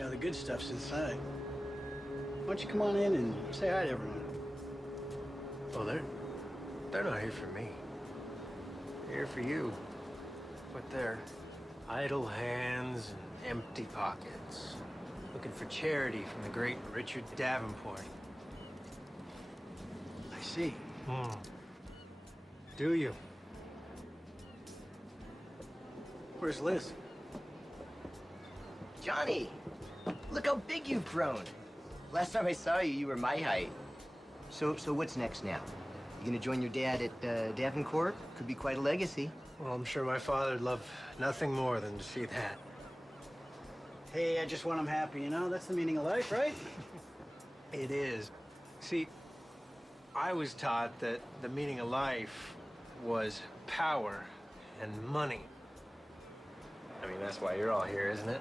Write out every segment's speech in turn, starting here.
You know, the good stuff's inside. Why don't you come on in and say hi to everyone? Well, they're not here for me. They're here for you. But they're idle hands and empty pockets. Looking for charity from the great Richard Davenport. I see. Do you? Where's Liz? Johnny, look how big you've grown. Last time I saw you, you were my height. So what's next now? You gonna join your dad at Davenport? Could be quite a legacy. Well, I'm sure my father'd love nothing more than to see that. Hey, I just want him happy, you know? That's the meaning of life, right? It is. See, I was taught that the meaning of life was power and money. I mean, that's why you're all here, isn't it?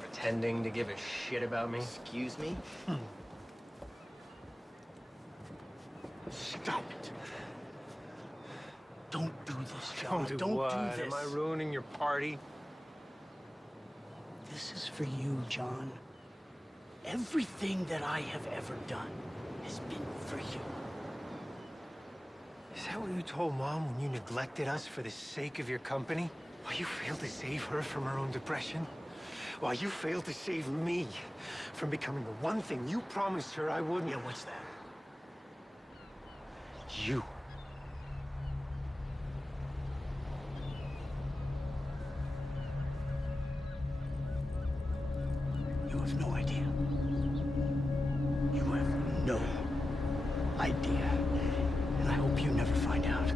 Pretending to give a shit about me? Excuse me? Stop it. Don't do this, John. Don't do Don't what? do this. Am I ruining your party? This is for you, John. Everything that I have ever done has been for you. Is that what you told Mom when you neglected us for the sake of your company? Why you failed to save her from her own depression? Why you failed to save me from becoming the one thing you promised her I wouldn't? Yeah, what's that? You. You have no idea. You have no idea. And I hope you never find out.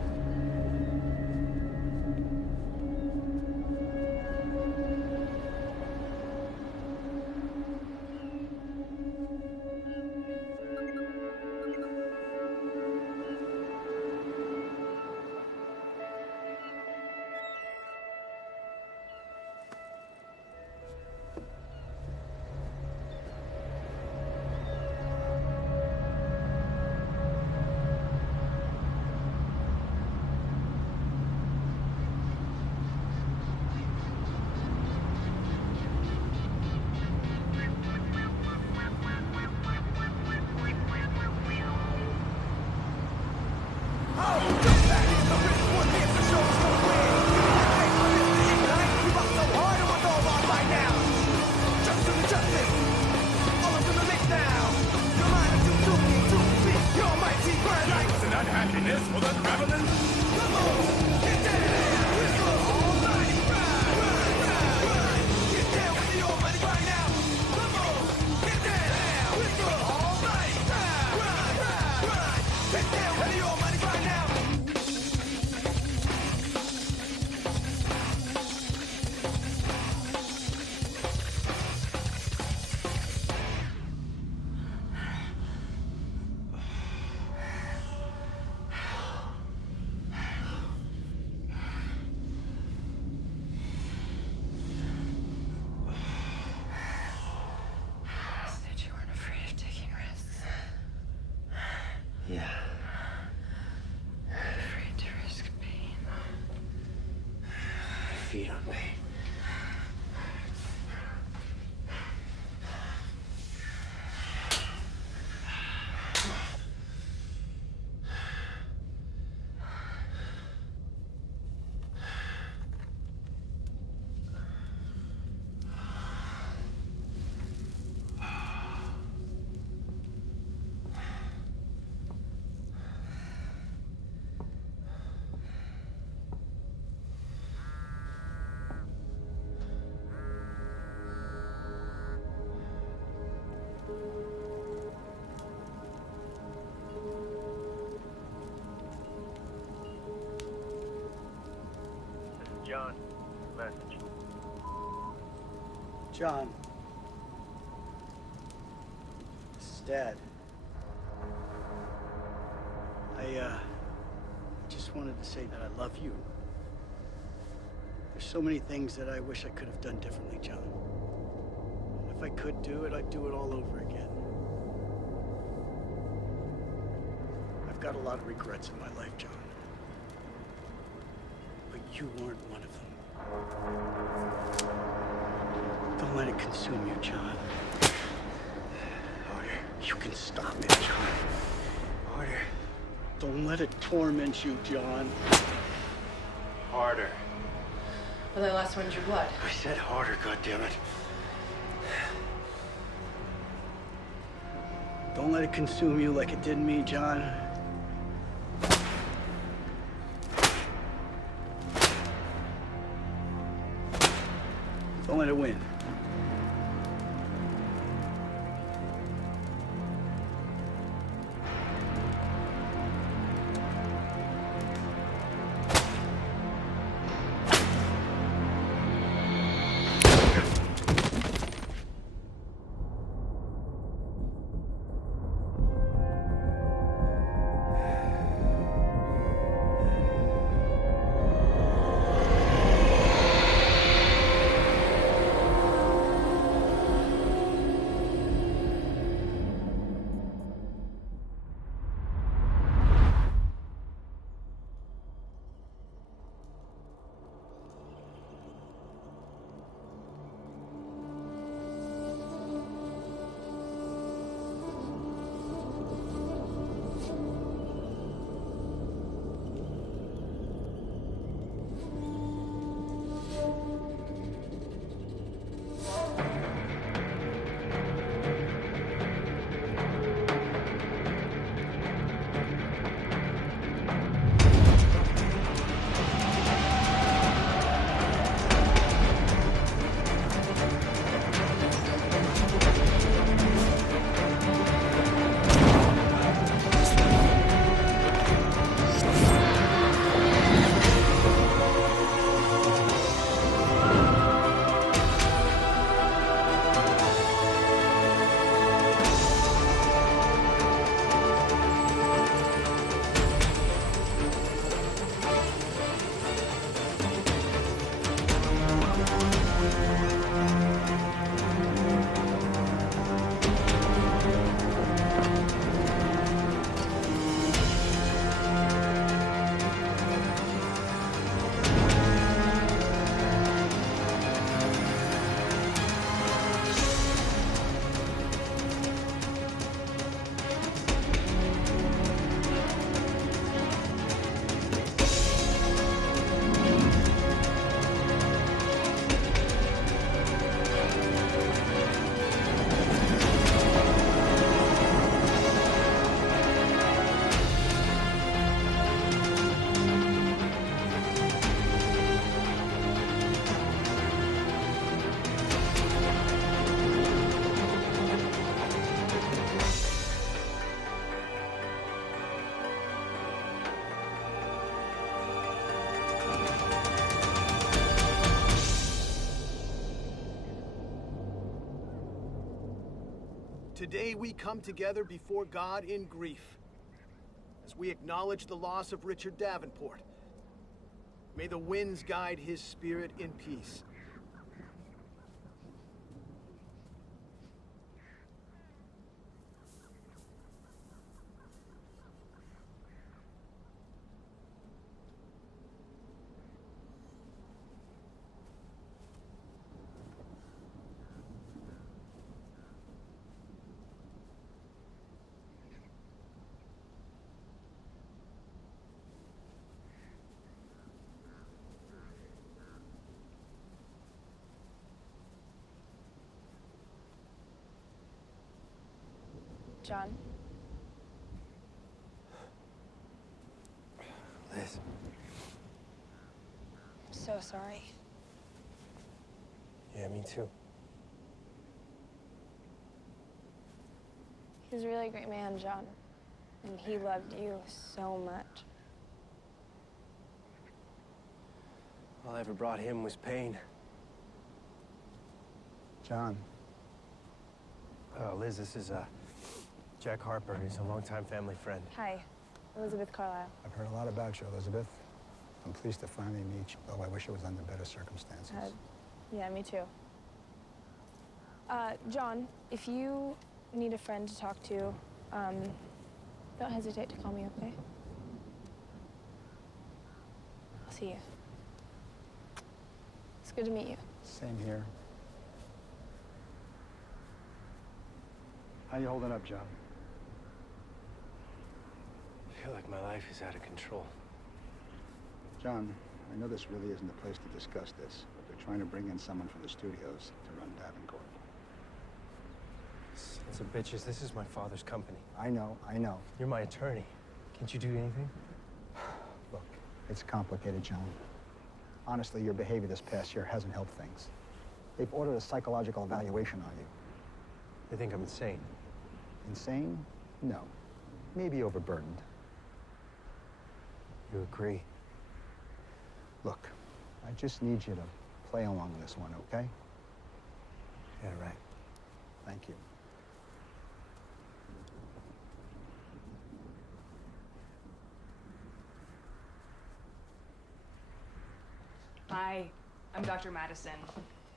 Yeah. Afraid to risk pain. Feed on me. John, message. John. This is Dad. I just wanted to say that I love you. There's so many things that I wish I could have done differently, John. And if I could do it, I'd do it all over again. I've got a lot of regrets in my life, John. But you weren't one of them. Don't let it consume you, John. Harder. You can stop it, John. Harder. Don't let it torment you, John. Harder. Well, the last one's your blood. I said harder, goddammit. Don't let it consume you like it did me, John. Don't let it win. Today we come together before God in grief, as we acknowledge the loss of Richard Davenport. May the winds guide his spirit in peace. John? Liz. I'm so sorry. Yeah, me too. He's a really great man, John. And he loved you so much. All I ever brought him was pain. John. Oh, Liz, this is Jack Harper. He's a longtime family friend. Hi, Elizabeth Carlisle. I've heard a lot about you, Elizabeth. I'm pleased to finally meet you, though I wish it was under better circumstances. Yeah, me too. John, if you need a friend to talk to, don't hesitate to call me, okay? I'll see you. It's good to meet you. Same here. How you holding up, John? I feel like my life is out of control. John, I know this really isn't the place to discuss this, but they're trying to bring in someone from the studios to run Davenport. Sons of bitches, this is my father's company. I know. You're my attorney. Can't you do anything? Look, it's complicated, John. Honestly, your behavior this past year hasn't helped things. They've ordered a psychological evaluation on you. They think I'm insane. Insane? No. Maybe overburdened. You agree? Look, I just need you to play along on this one, okay? Yeah, right. Thank you. Hi, I'm Dr. Madison.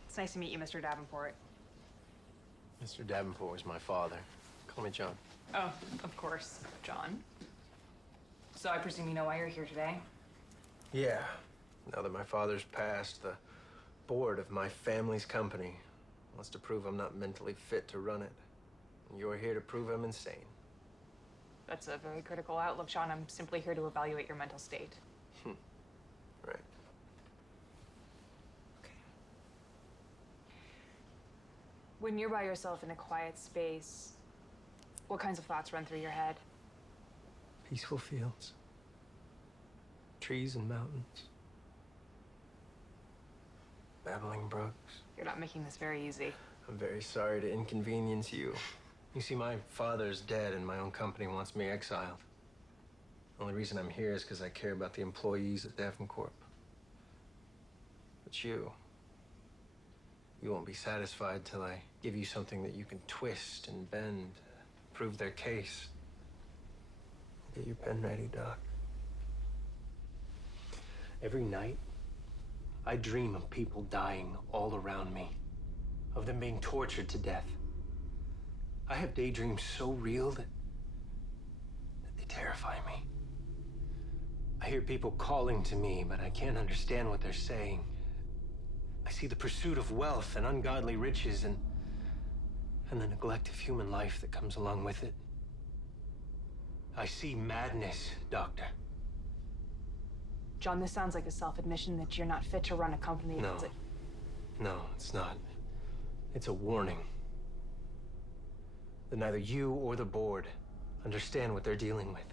It's nice to meet you, Mr. Davenport. Mr. Davenport was my father. Call me John. Oh, of course, John. So I presume you know why you're here today? Yeah. Now that my father's passed, the board of my family's company wants to prove I'm not mentally fit to run it. And you're here to prove I'm insane. That's a very critical outlook, John. I'm simply here to evaluate your mental state. Right. Okay. When you're by yourself in a quiet space, what kinds of thoughts run through your head? Peaceful fields. Trees and mountains. Babbling brooks. You're not making this very easy. I'm very sorry to inconvenience you. You see, my father's dead and my own company wants me exiled. The only reason I'm here is because I care about the employees at Davenport. But you won't be satisfied till I give you something that you can twist and bend, prove their case. Get your pen ready, Doc. Every night, I dream of people dying all around me, of them being tortured to death. I have daydreams so real that they terrify me. I hear people calling to me, but I can't understand what they're saying. I see the pursuit of wealth and ungodly riches and the neglect of human life that comes along with it. I see madness, Doctor. John, this sounds like a self-admission that you're not fit to run a company. No. No, it's not. It's a warning. That neither you or the board understand what they're dealing with.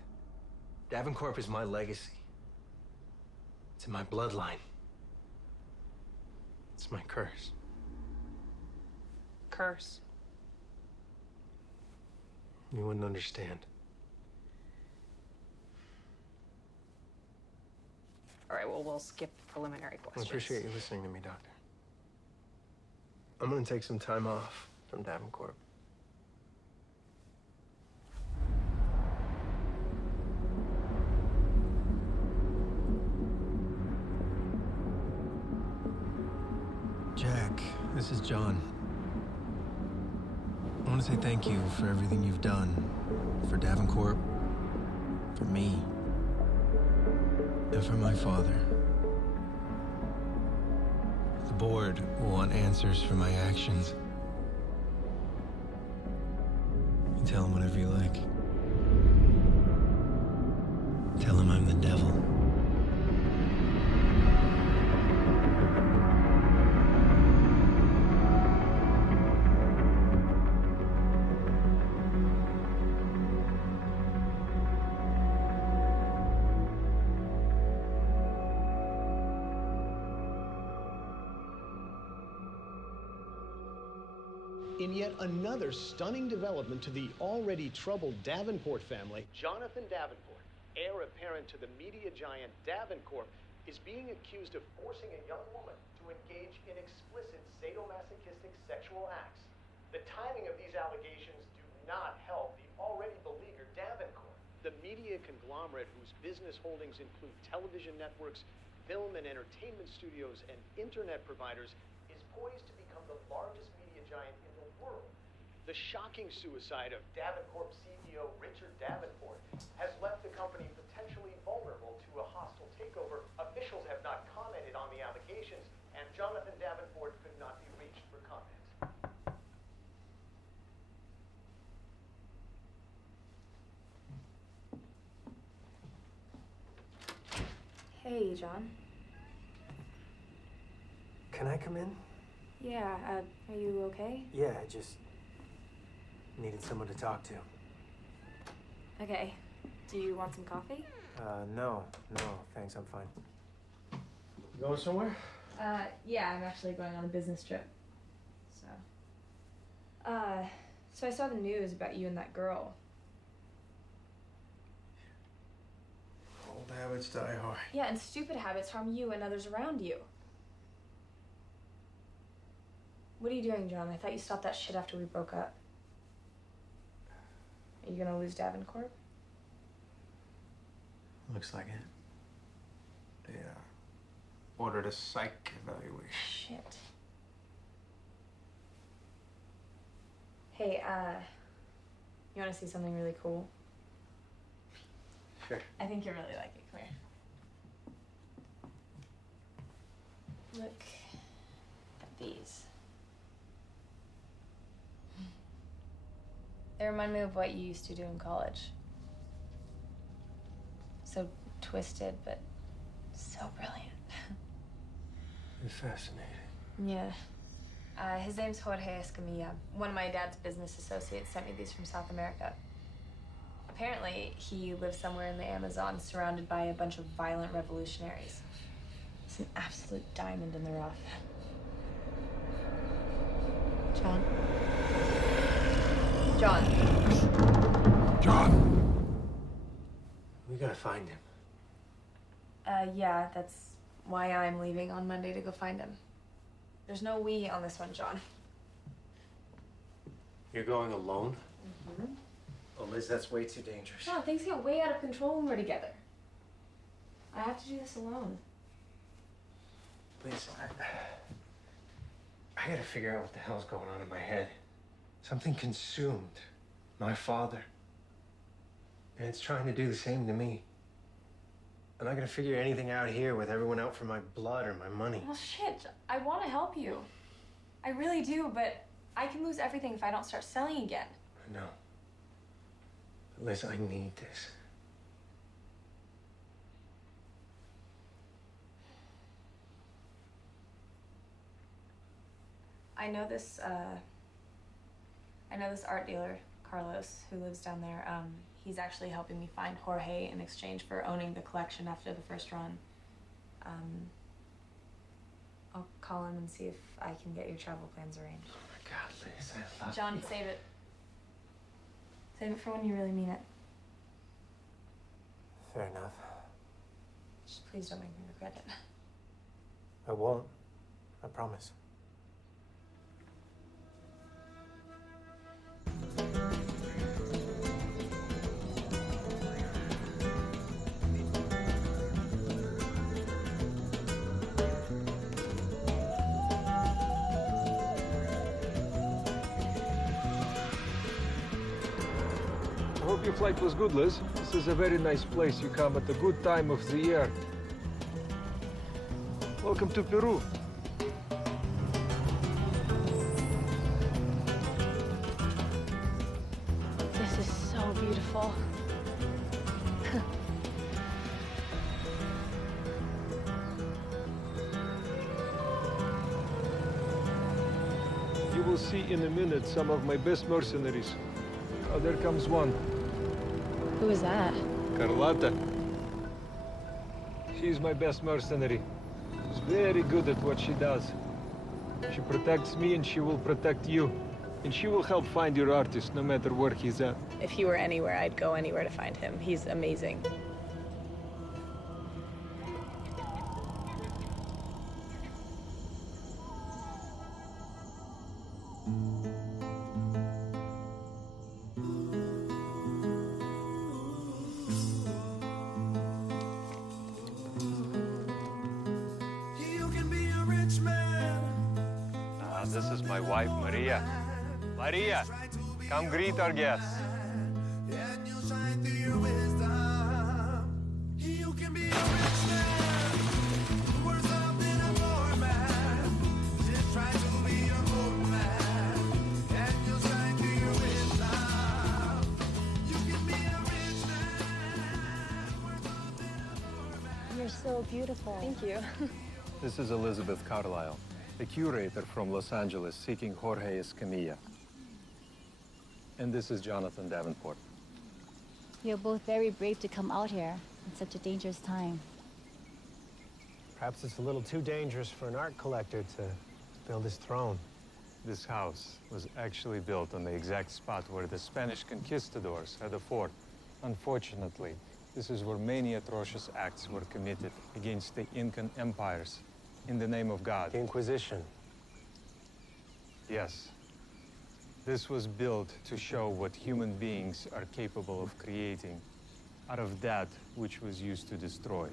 Davenport is my legacy. It's in my bloodline. It's my curse. Curse. You wouldn't understand. All right, well, we'll skip the preliminary I questions. appreciate you listening to me, Doctor. I'm gonna take some time off from Davenport. Jack, this is John. I want to say thank you for everything you've done. For Davenport, for me, and for my father. The board will want answers for my actions. You can tell them whatever you like. Tell them I'm the devil. In yet another stunning development to the already troubled Davenport family, Jonathan Davenport, heir apparent to the media giant Davenport, is being accused of forcing a young woman to engage in explicit sadomasochistic sexual acts. The timing of these allegations do not help the already beleaguered Davenport. The media conglomerate, whose business holdings include television networks, film and entertainment studios, and internet providers, is poised to become the largest media giant in the world. The shocking suicide of Davenport CEO Richard Davenport has left the company potentially vulnerable to a hostile takeover. Officials have not commented on the allegations, and Jonathan Davenport could not be reached for comment. Hey, John. Can I come in? Yeah, are you okay? Yeah, I just needed someone to talk to. Okay. Do you want some coffee? No, thanks, I'm fine. You going somewhere? Yeah, I'm actually going on a business trip. So I saw the news about you and that girl. Old habits die hard. Yeah, and stupid habits harm you and others around you. What are you doing, John? I thought you stopped that shit after we broke up. Are you gonna lose Davenport? Looks like it. They ordered a psych evaluation. Shit. Hey, you wanna see something really cool? Sure. I think you'll really like it. Come here. Look at these. They remind me of what you used to do in college. So twisted, but so brilliant. You're fascinating. Yeah. His name's Jorge Escamilla. One of my dad's business associates sent me these from South America. Apparently, he lives somewhere in the Amazon surrounded by a bunch of violent revolutionaries. It's an absolute diamond in the rough. John? John! We gotta find him. Yeah, that's why I'm leaving on Monday to go find him. There's no we on this one, John. You're going alone? Mm-hmm. Oh, Liz, that's way too dangerous. John, things get way out of control when we're together. I have to do this alone. Liz, I gotta figure out what the hell's going on in my head. Something consumed my father. And it's trying to do the same to me. I'm not gonna figure anything out here with everyone out for my blood or my money. Well, shit, I want to help you. I really do, but I can lose everything if I don't start selling again. I know. But Liz, I need this. I know this art dealer, Carlos, who lives down there. He's actually helping me find Jorge in exchange for owning the collection after the first run. I'll call him and see if I can get your travel plans arranged. Oh my God, Liz, I love John, you. save it. Save it for when you really mean it. Fair enough. Just please don't make me regret it. I won't. I promise. I hope your flight was good, Liz. This is a very nice place. You come at a good time of the year. Welcome to Peru. This is so beautiful. You will see in a minute some of my best mercenaries. Oh, there comes one. Who is that? Carlota. She's my best mercenary. She's very good at what she does. She protects me and she will protect you. And she will help find your artist, no matter where he's at. If he were anywhere, I'd go anywhere to find him. He's amazing. This is my wife, Maria. Maria, come greet our guests. You're so beautiful. Thank you. This is Elizabeth Carlyle, a curator from Los Angeles seeking Jorge Escamilla. And this is Jonathan Davenport. You're both very brave to come out here in such a dangerous time. Perhaps it's a little too dangerous for an art collector to build his throne. This house was actually built on the exact spot where the Spanish conquistadors had a fort. Unfortunately, this is where many atrocious acts were committed against the Incan empires in the name of God. The Inquisition. Yes. This was built to show what human beings are capable of creating out of that which was used to destroy.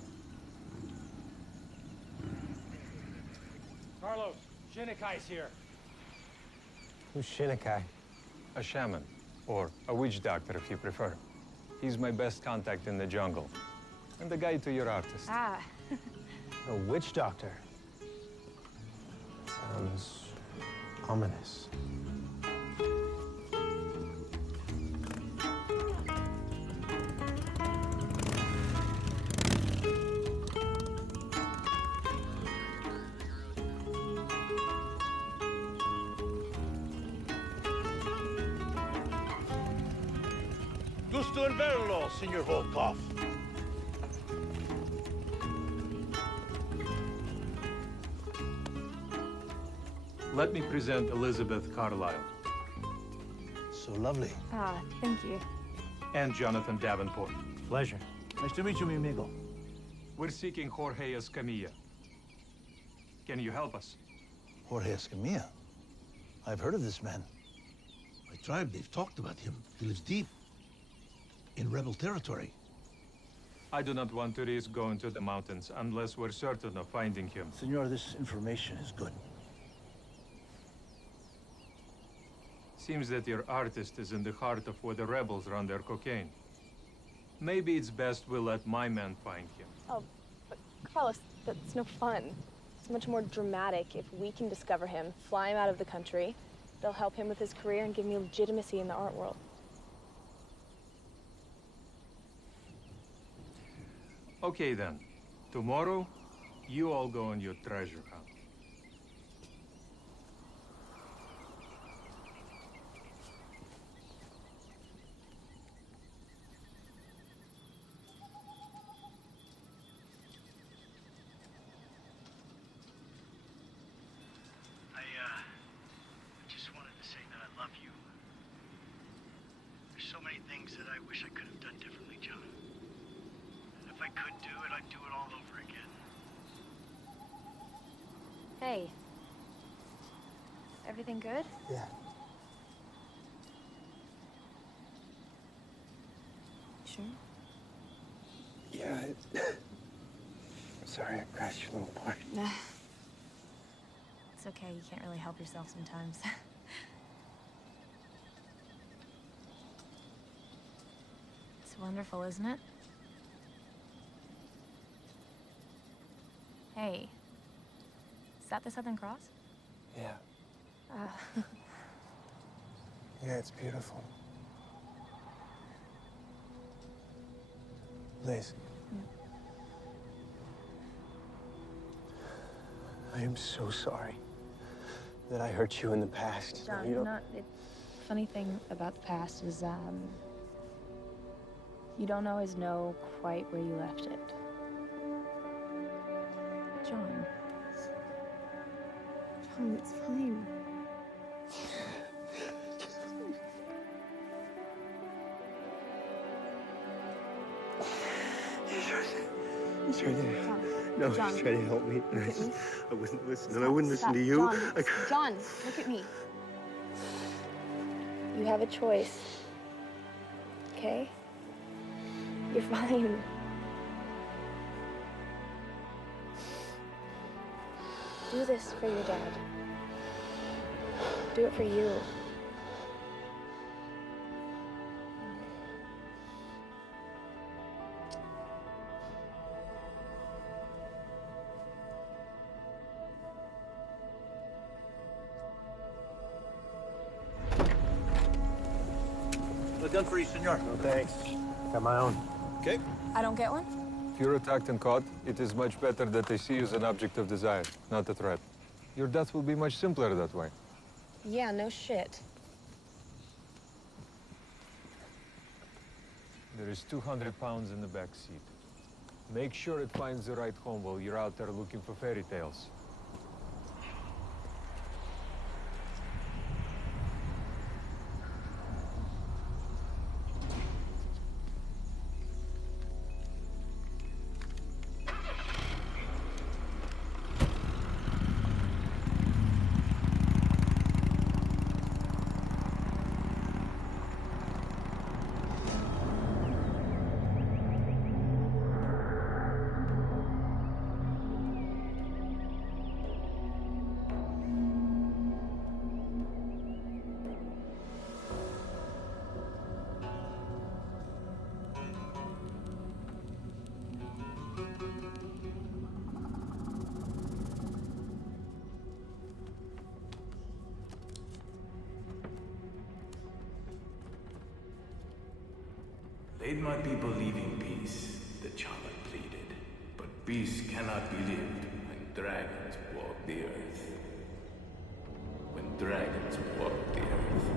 Carlos, Shinikai's here. Who's Shinikai? A shaman, or a witch doctor if you prefer. He's my best contact in the jungle, and the guide to your artist. Ah. A witch doctor. Sounds ominous. Gusto en verlo, Senor Volkov. Let me present Elizabeth Carlyle. So lovely. Ah, thank you. And Jonathan Davenport. Pleasure. Nice to meet you, mi amigo. We're seeking Jorge Escamilla. Can you help us? Jorge Escamilla? I've heard of this man. My tribe, they've talked about him. He lives deep in rebel territory. I do not want to risk going to the mountains unless we're certain of finding him. Senor, this information is good. Seems that your artist is in the heart of where the rebels run their cocaine. Maybe it's best we let my men find him. Oh, but Carlos, that's no fun. It's much more dramatic if we can discover him, fly him out of the country. They'll help him with his career and give me legitimacy in the art world. Okay then. Tomorrow, you all go on your treasure hunt. I just wanted to say that I love you. There's so many things that I wish I could have done differently, John. And if I could do it, I'd do it all over again. Hey. Everything good? Yeah. Sure. Yeah, sorry, I crashed your little part. It's okay, you can't really help yourself sometimes. It's wonderful, isn't it? Hey, is that the Southern Cross? Yeah. Uh, Yeah, it's beautiful. Liz. I am so sorry that I hurt you in the past. John, You don't- the funny thing about the past is, you don't always know quite where you left it. John. John, it's fine. He's trying to... John. No, John. he's trying to help me. Look at me. I wouldn't listen, and Stop, I wouldn't listen stop. to you. John, John, look at me. You have a choice. Okay? You're fine. Do this for your dad. Do it for you. A gun for you, senor. No, thanks. Got my own. Okay. I don't get one? If you're attacked and caught, it is much better that they see you as an object of desire, not a threat. Your death will be much simpler that way. Yeah, no shit. There is 200 pounds in the back seat. Make sure it finds the right home while you're out there looking for fairy tales. Let my people live in peace, the Chala pleaded. But peace cannot be lived when dragons walk the earth. When dragons walk the earth.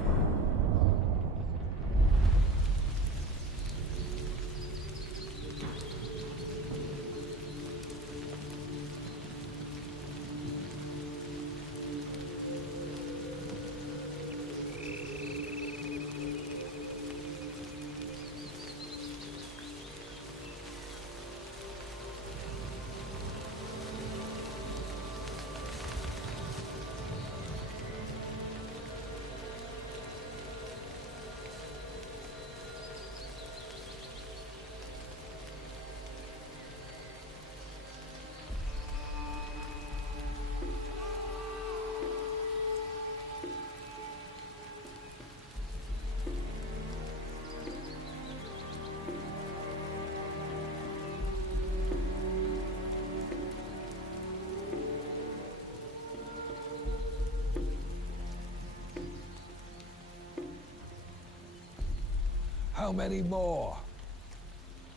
How many more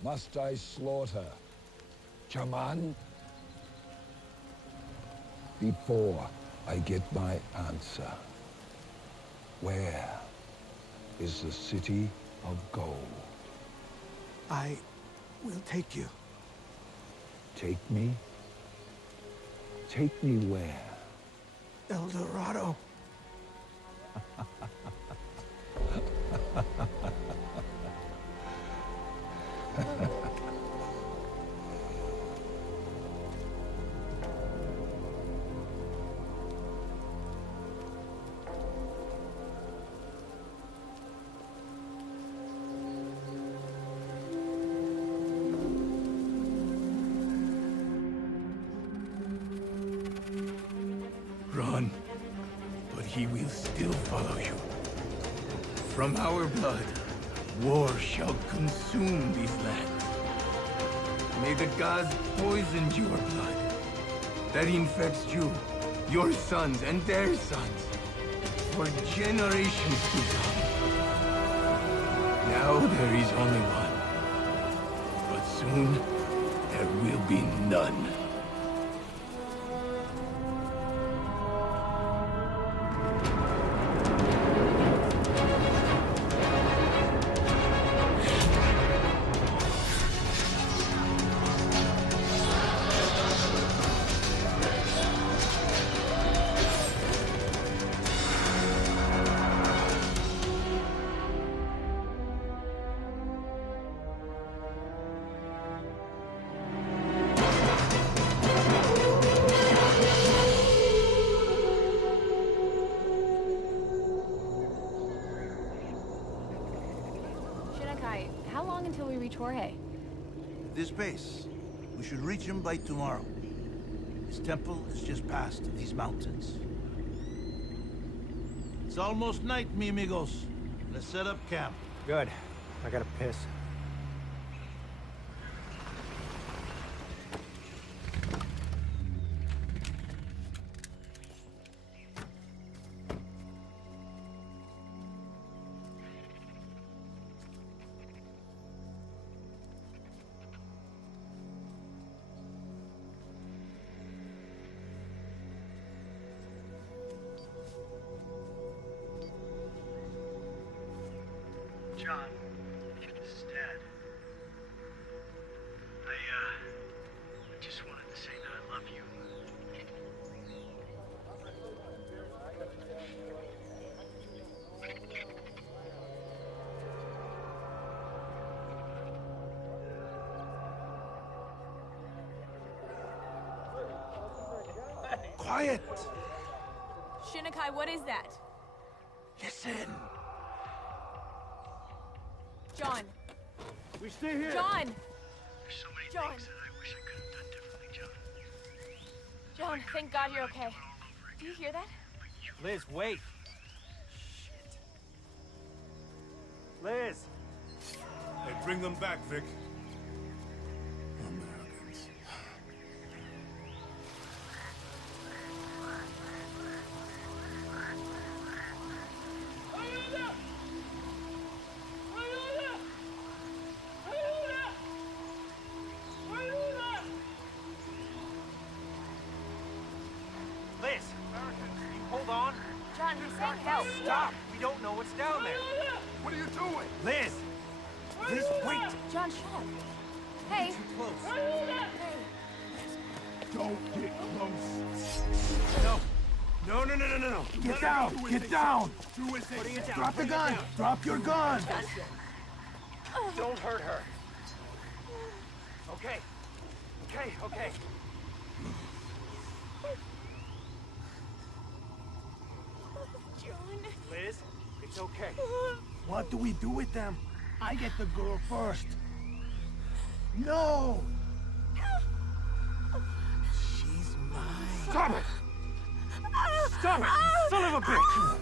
must I slaughter, Chaman? Before I get my answer, where is the city of gold? I will take you. Take me? Take me where? El Dorado. Run, but he will still follow you. From our blood, war shall consume these lands. May the gods poison your blood. That infects you, your sons, and their sons, for generations to come. Now there is only one, but soon there will be none. How long until we reach Jorge? This pace. We should reach him by tomorrow. His temple is just past these mountains. It's almost night, mi amigos. Let's set up camp. Good. I gotta piss. John, this is Dad. I just wanted to say that I love you. Quiet! Shinnekai, what is that? Listen! John! We stay here. John! There's so many John. things that I wish I could have done differently, John. John, thank God you're okay. Do you hear that? Liz, wait. Liz! Hey, bring them back, Vic. Americans. Liz! You hold on. John, he's saying help. Stop! We don't know what's down there. What are you doing? Liz! Liz, wait! John, shut up. Hey. Too close. Hey. Don't get close. No. No. Get down! Get down! Putting it down. Drop the Putting it gun! down. Drop your gun! Don't hurt her. Okay. Okay. John. Liz, it's okay. What do we do with them? I get the girl first. No! She's mine. Stop it! Stop it! Son of a bitch!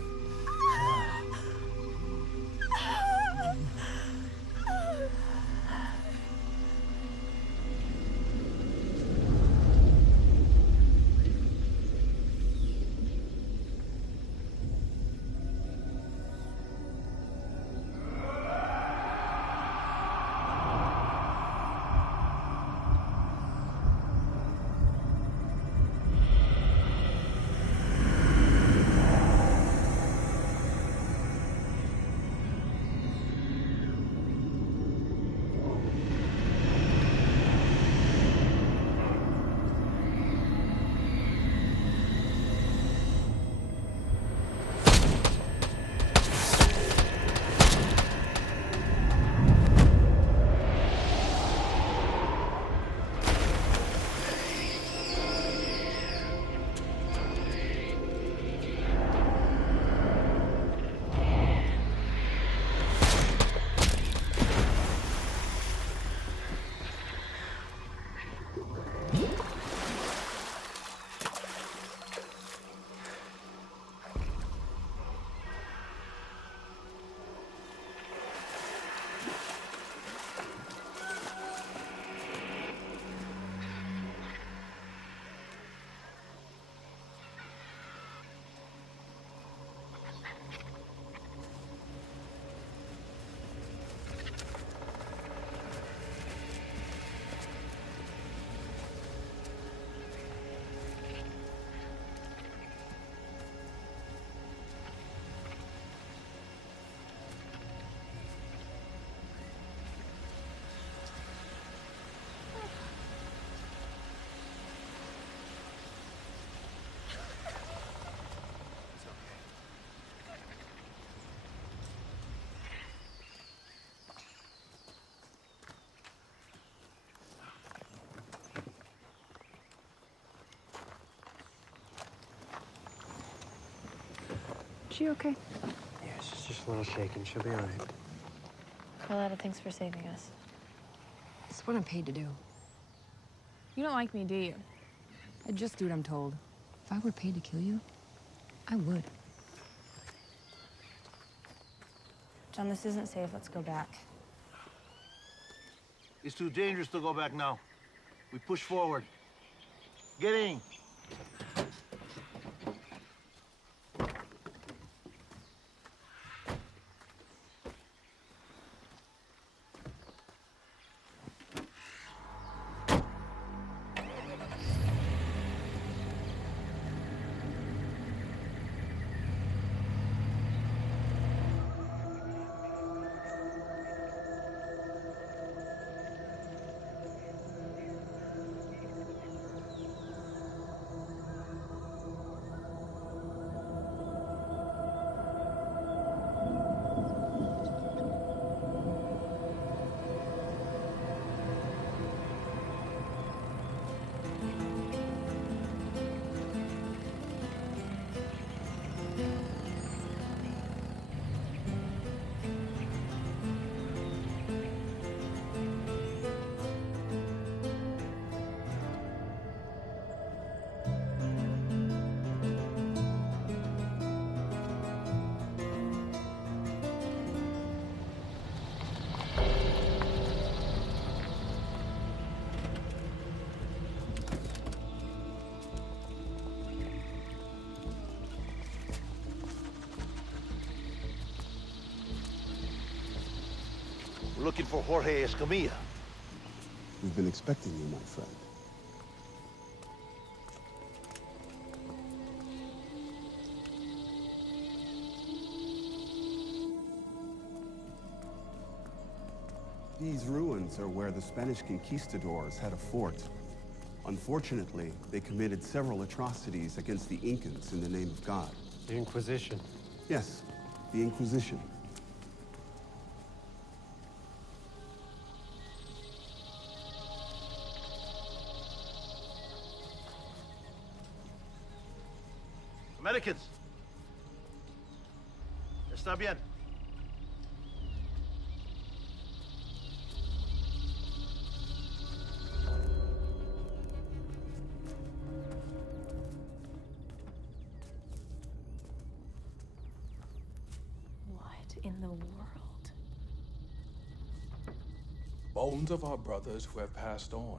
She okay? Yeah, she's just a little shaken. She'll be all right. Carlotta, thanks for saving us. It's what I'm paid to do. You don't like me, do you? I just do what I'm told. If I were paid to kill you, I would. John, this isn't safe. Let's go back. It's too dangerous to go back now. We push forward. Get in. We're looking for Jorge Escamilla. We've been expecting you, my friend. These ruins are where the Spanish conquistadors had a fort. Unfortunately, they committed several atrocities against the Incans in the name of God. The Inquisition? Yes, the Inquisition. Americans! Está bien. What in the world? Bones of our brothers who have passed on.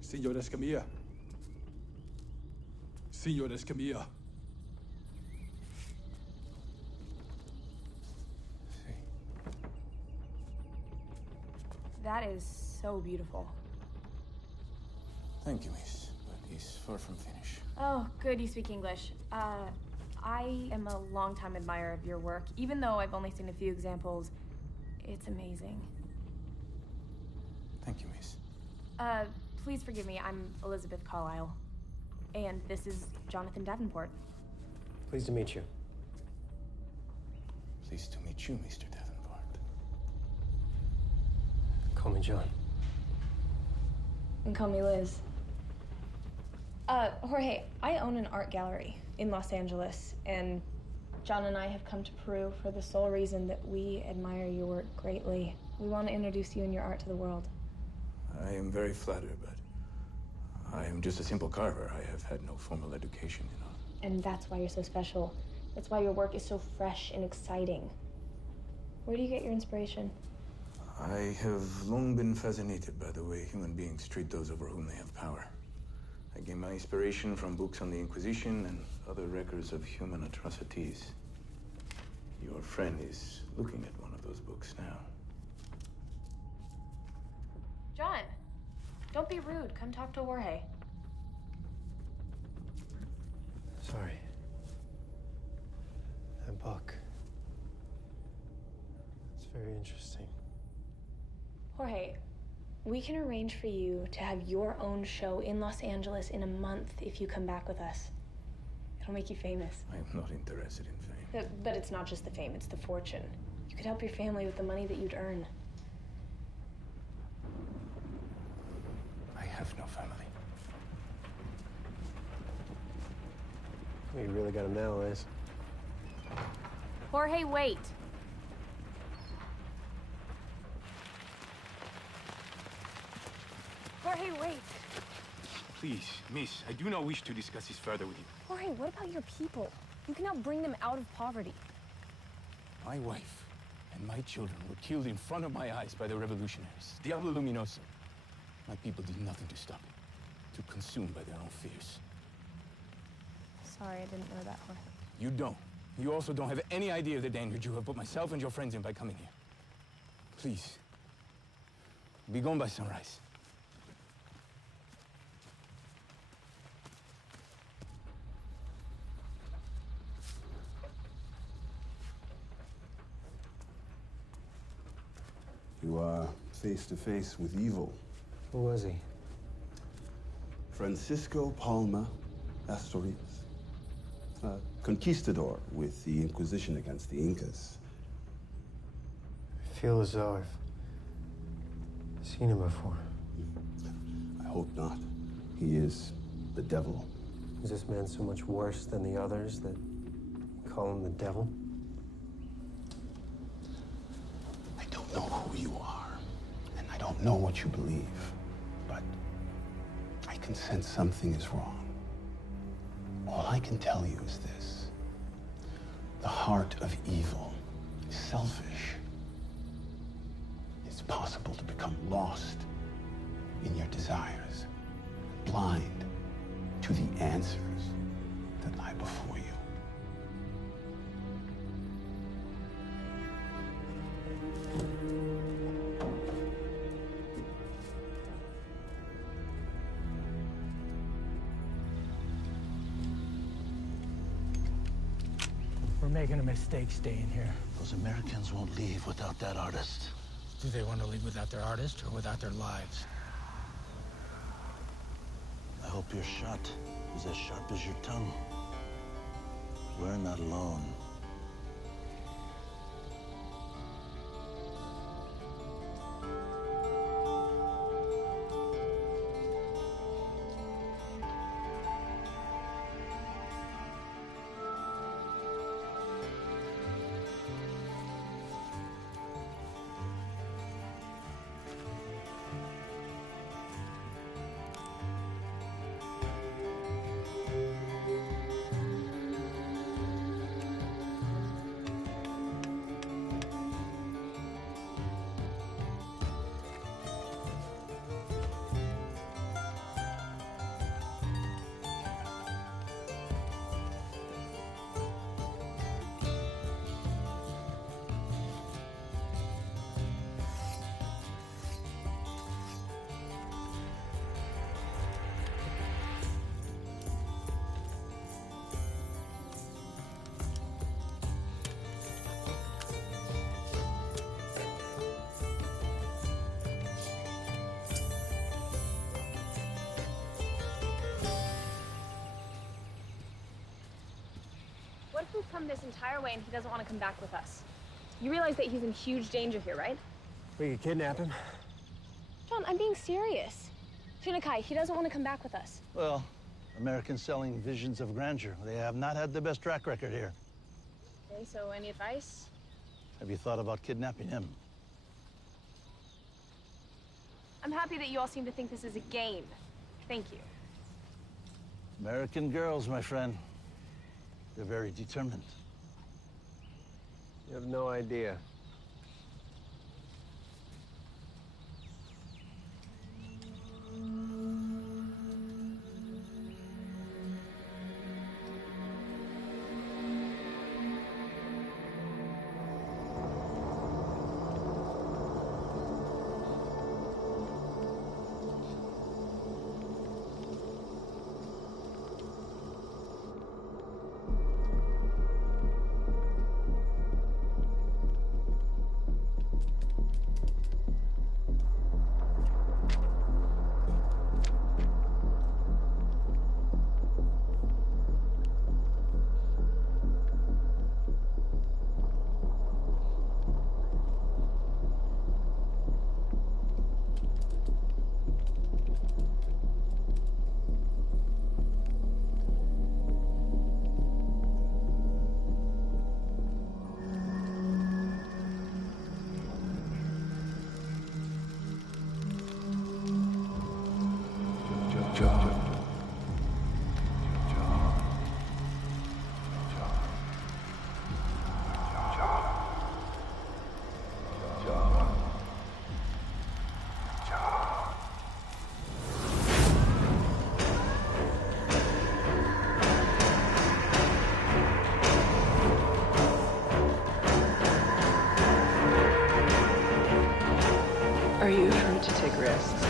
Señor Escamilla. Señor Escamilla. That is so beautiful. Thank you, miss, but he's far from finished. Oh, good you speak English. I am a longtime admirer of your work. Even though I've only seen a few examples, it's amazing. Thank you, miss. Please forgive me. I'm Elizabeth Carlyle. And this is Jonathan Davenport. Pleased to meet you. Pleased to meet you, Mr. Davenport. Call me John. And call me Liz. Jorge, I own an art gallery in Los Angeles, and John and I have come to Peru for the sole reason that we admire your work greatly. We want to introduce you and your art to the world. I am very flattered, but I am just a simple carver. I have had no formal education, you know. And that's why you're so special. That's why your work is so fresh and exciting. Where do you get your inspiration? I have long been fascinated by the way human beings treat those over whom they have power. I gain my inspiration from books on the Inquisition and other records of human atrocities. Your friend is looking at one of those books now. John, don't be rude. Come talk to Jorge. Sorry. That book. It's very interesting. Jorge, we can arrange for you to have your own show in Los Angeles in a month if you come back with us. It'll make you famous. I am not interested in fame. But it's not just the fame, it's the fortune. You could help your family with the money that you'd earn. I have no family. You really got him now, Liz. Jorge, wait. Jorge, wait. Please, miss, I do not wish to discuss this further with you. Jorge, what about your people? You can help bring them out of poverty. My wife and my children were killed in front of my eyes by the revolutionaries. Diablo Luminoso. My people did nothing to stop it. Too consumed by their own fears. Sorry, I didn't know that, Jorge. You don't. You also don't have any idea of the danger you have put myself and your friends in by coming here. Please, be gone by sunrise. You are face to face with evil. Who was he? Francisco Palma Astorias. A conquistador with the Inquisition against the Incas. I feel as though I've seen him before. I hope not. He is the devil. Is this man so much worse than the others that you call him the devil? I don't know who you are, and I don't know what you believe, but I can sense something is wrong. All I can tell you is this. The heart of evil is selfish. It's possible to become lost in your desires, blind to the answers that lie before you. making a mistake staying here. Those Americans won't leave without that artist. Do they want to leave without their artist or without their lives? I hope your shot is as sharp as your tongue. We're not alone. What if we've come this entire way and he doesn't want to come back with us? You realize that he's in huge danger here, right? We could kidnap him. John, I'm being serious. Shinakai, he doesn't want to come back with us. Well, Americans selling visions of grandeur. They have not had the best track record here. Okay, so any advice? Have you thought about kidnapping him? I'm happy that you all seem to think this is a game. Thank you. American girls, my friend. They're very determined. You have no idea. Are you afraid to take risks?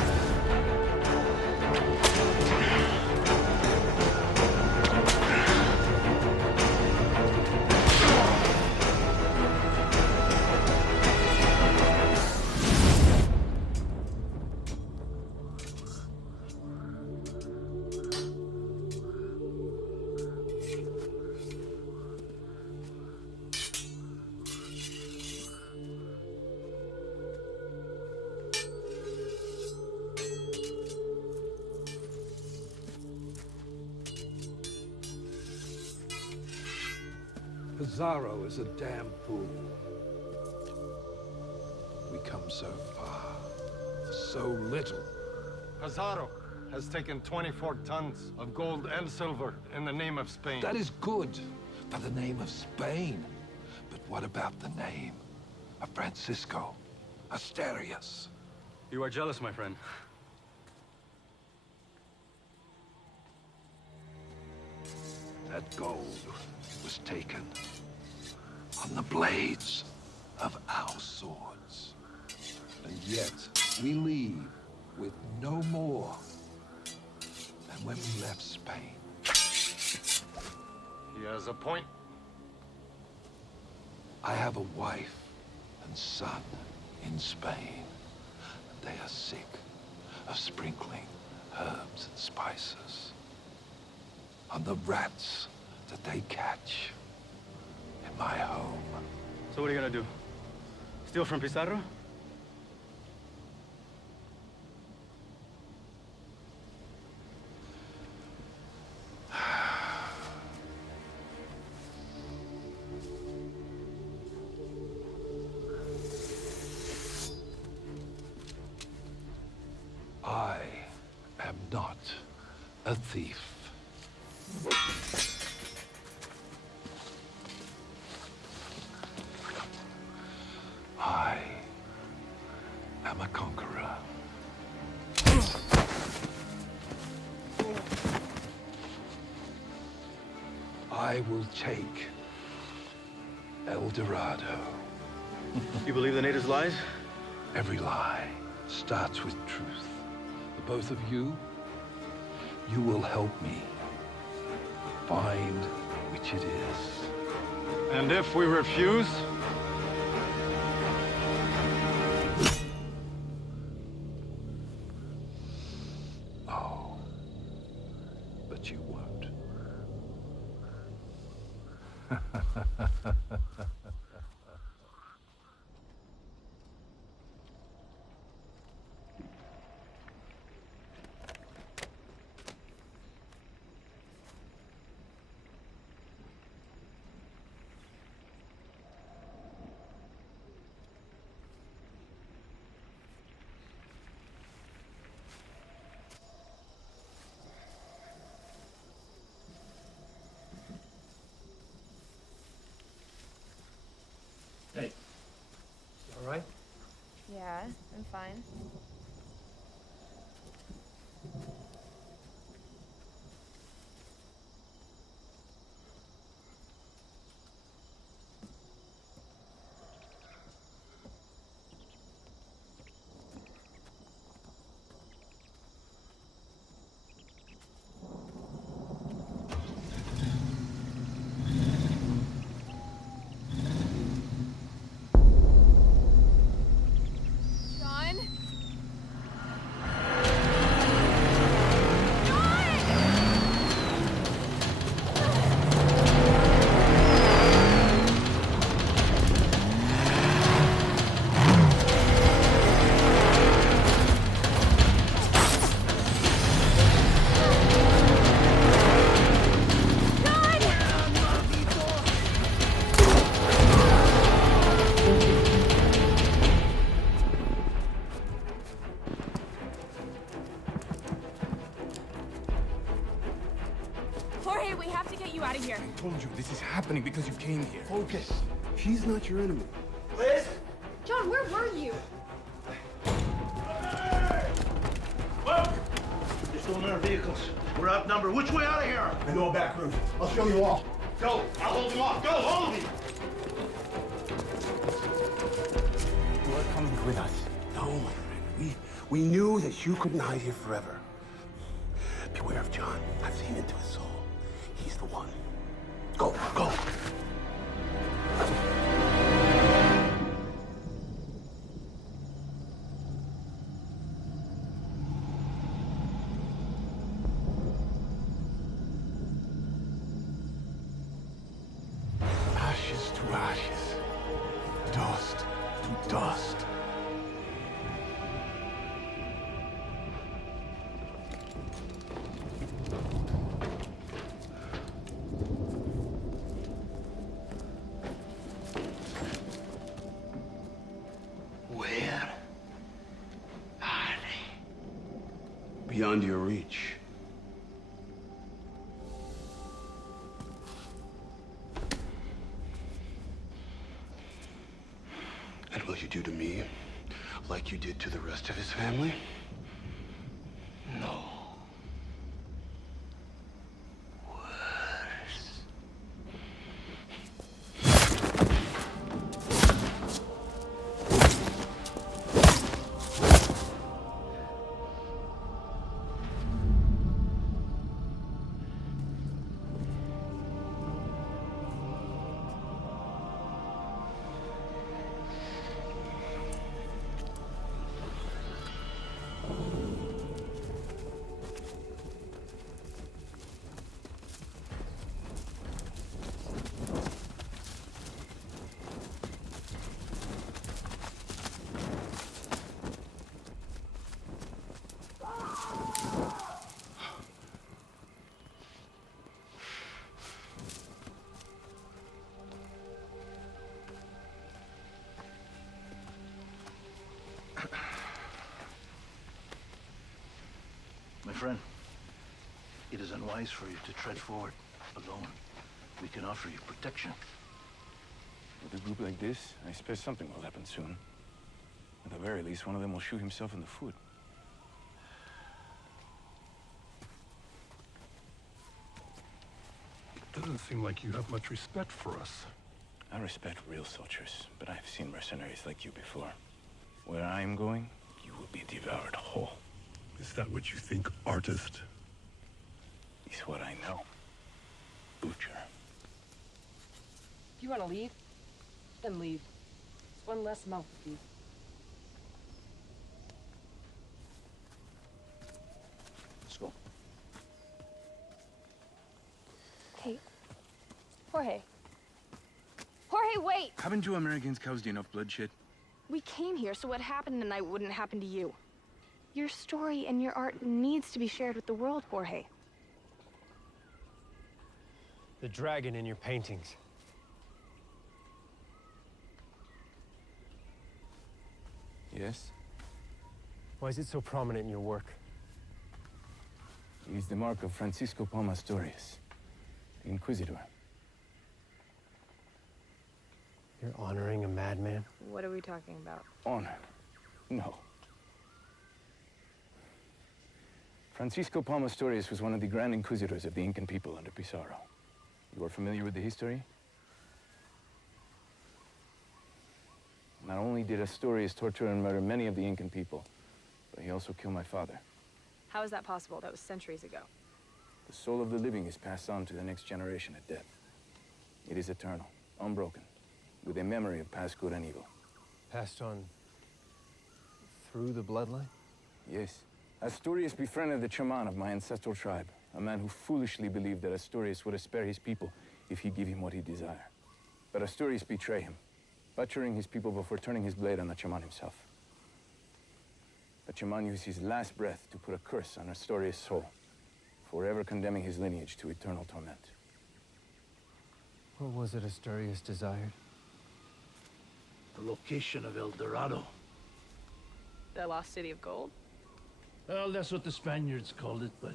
Pizarro is a damn fool. We come so far for so little. Pizarro has taken 24 tons of gold and silver in the name of Spain. That is good for the name of Spain. But what about the name of Francisco Asterios? You are jealous, my friend. That gold was taken on the blades of our swords. And yet we leave with no more than when we left Spain. He has a point. I have a wife and son in Spain. They are sick of sprinkling herbs and spices on the rats that they catch in my home. So what are you gonna do? Steal from Pizarro? I am not a thief. I am a conqueror. I will take El Dorado. You believe the natives' lies? Every lie starts with truth. The both of you, you will help me find which it is. And if we refuse? Oh, but you won't. Hey. You all right? Yeah, I'm fine. John? Jorge, we have to get you out of here. I told you, this is happening because you came here. Focus. She's not your enemy. Liz? John, where were you? Look! They're still in our vehicles. We're outnumbered. Which way out of here? I know a back route. I'll show you all. Go! I'll hold them off. Go, all of you! You are coming with us. No, my friend. We knew that you couldn't hide here forever. Beware of John. I've seen into his soul. He's the one. Go, go. Ashes to ashes. Dust to dust. Where are they? Beyond your reach. And will you do to me like you did to the rest of his family? No. friend. It is unwise for you to tread forward alone. We can offer you protection. With a group like this, I expect something will happen soon. At the very least, one of them will shoot himself in the foot. Doesn't seem like you have much respect for us. I respect real soldiers, but I've seen mercenaries like you before. Where I'm going, you will be devoured whole. Is that what you think, artist? It's what I know. Butcher. If you want to leave, then leave. It's one less mouth to feed. Let's go. Hey, Jorge. Jorge, wait! Haven't you Americans caused enough bloodshed? We came here so what happened tonight wouldn't happen to you. Your story and your art needs to be shared with the world, Jorge. The dragon in your paintings. Yes? Why is it so prominent in your work? It is the mark of Francisco Palma Astorius, the Inquisitor. You're honoring a madman? What are we talking about? Honor? No. Francisco Palma Astorius was one of the Grand Inquisitors of the Incan people under Pizarro. You are familiar with the history? Not only did Astorius torture and murder many of the Incan people, but he also killed my father. How is that possible? That was centuries ago. The soul of the living is passed on to the next generation at death. It is eternal, unbroken, with a memory of past good and evil. Passed on through the bloodline? Yes. Astorius befriended the shaman of my ancestral tribe, a man who foolishly believed that Astorius would spare his people if he give him what he desired. But Astorius betrayed him, butchering his people before turning his blade on the shaman himself. The shaman used his last breath to put a curse on Astorius' soul, forever condemning his lineage to eternal torment. What was it Astorius desired? The location of El Dorado. The lost city of gold? Well, that's what the Spaniards called it, but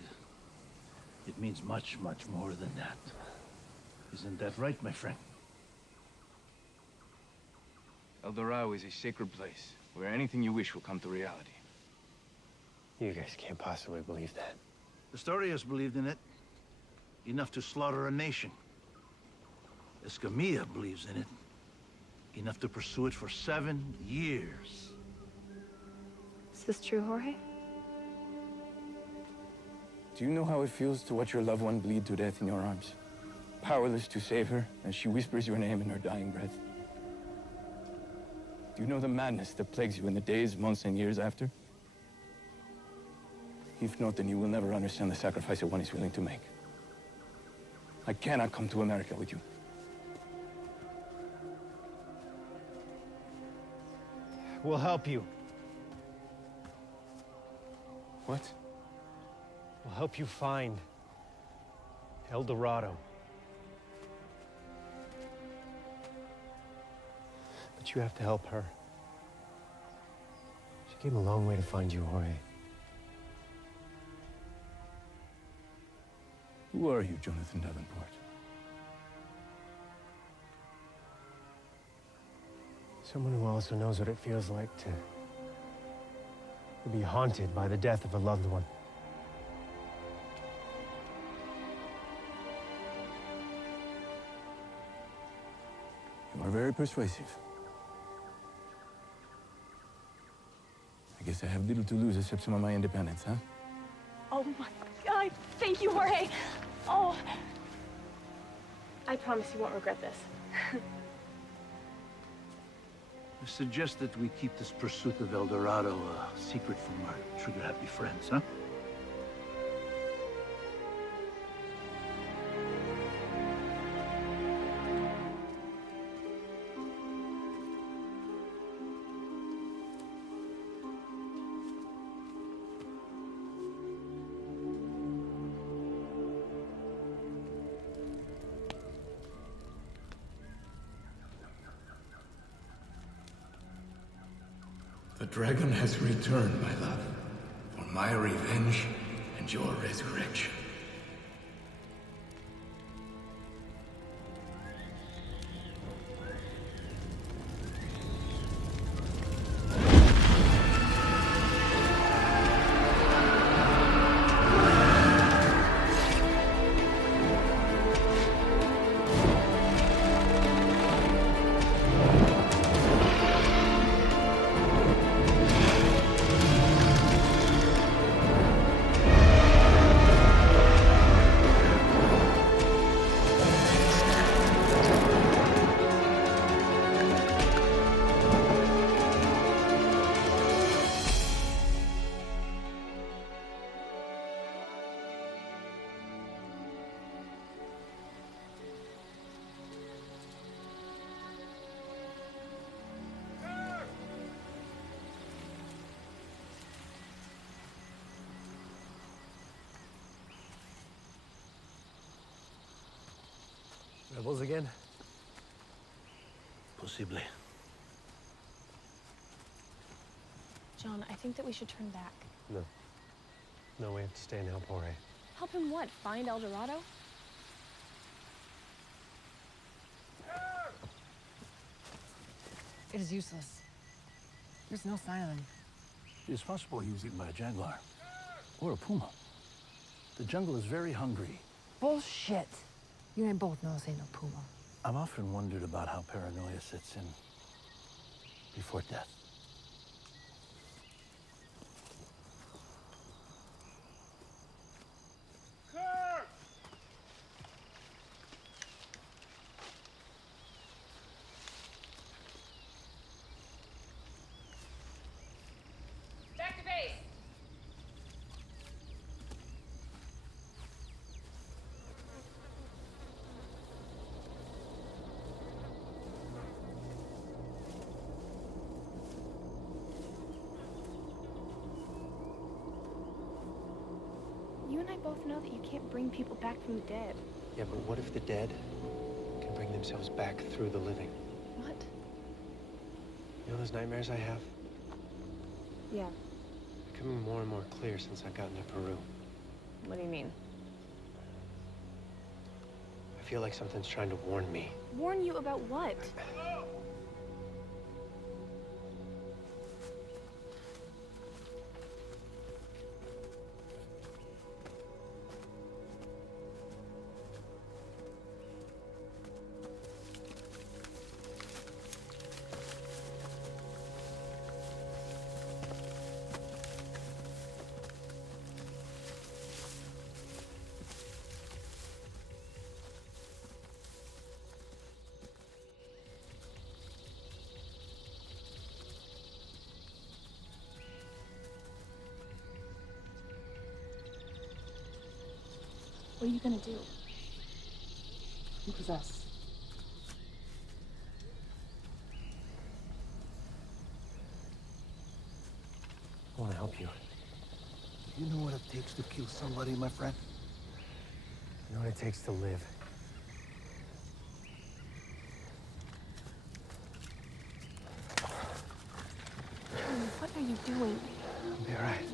it means much, much more than that. Isn't that right, my friend? El Dorado is a sacred place, where anything you wish will come to reality. You guys can't possibly believe that. Astorius believed in it. Enough to slaughter a nation. Escamilla believes in it. Enough to pursue it for 7 years. Is this true, Jorge? Do you know how it feels to watch your loved one bleed to death in your arms? Powerless to save her, as she whispers your name in her dying breath. Do you know the madness that plagues you in the days, months, and years after? If not, then you will never understand the sacrifice that one is willing to make. I cannot come to America with you. We'll help you. What? We'll help you find El Dorado. But you have to help her. She came a long way to find you, Jorge. Who are you, Jonathan Davenport? Someone who also knows what it feels like to be haunted by the death of a loved one. You are very persuasive. I guess I have little to lose except some of my independence, huh? Oh my God, thank you, Jorge. Oh, I promise you won't regret this. I suggest that we keep this pursuit of El Dorado a secret from our trigger-happy friends, huh? The dragon has returned, my love, for my revenge and and your resurrection. Rebels again? Possibly. John, I think that we should turn back. No. No, we have to stay and help Jorge. Help him what? Find El Dorado? It is useless. There's no sign of them. It's possible he was eaten by a jaguar. Or a puma. The jungle is very hungry. Bullshit. You and I both know this ain't no puma. I've often wondered about how paranoia sets in before death. Back to base. You and I both know that you can't bring people back from the dead. Yeah, but what if the dead can bring themselves back through the living? What? You know those nightmares I have? Yeah. Becoming more and more clear since I've gotten to Peru. What do you mean? I feel like something's trying to warn me. Warn you about what? What are you gonna do? Who's us? I want to help you. You know what it takes to kill somebody, my friend? I know what it takes to live. John, what are you doing? I'll be all right.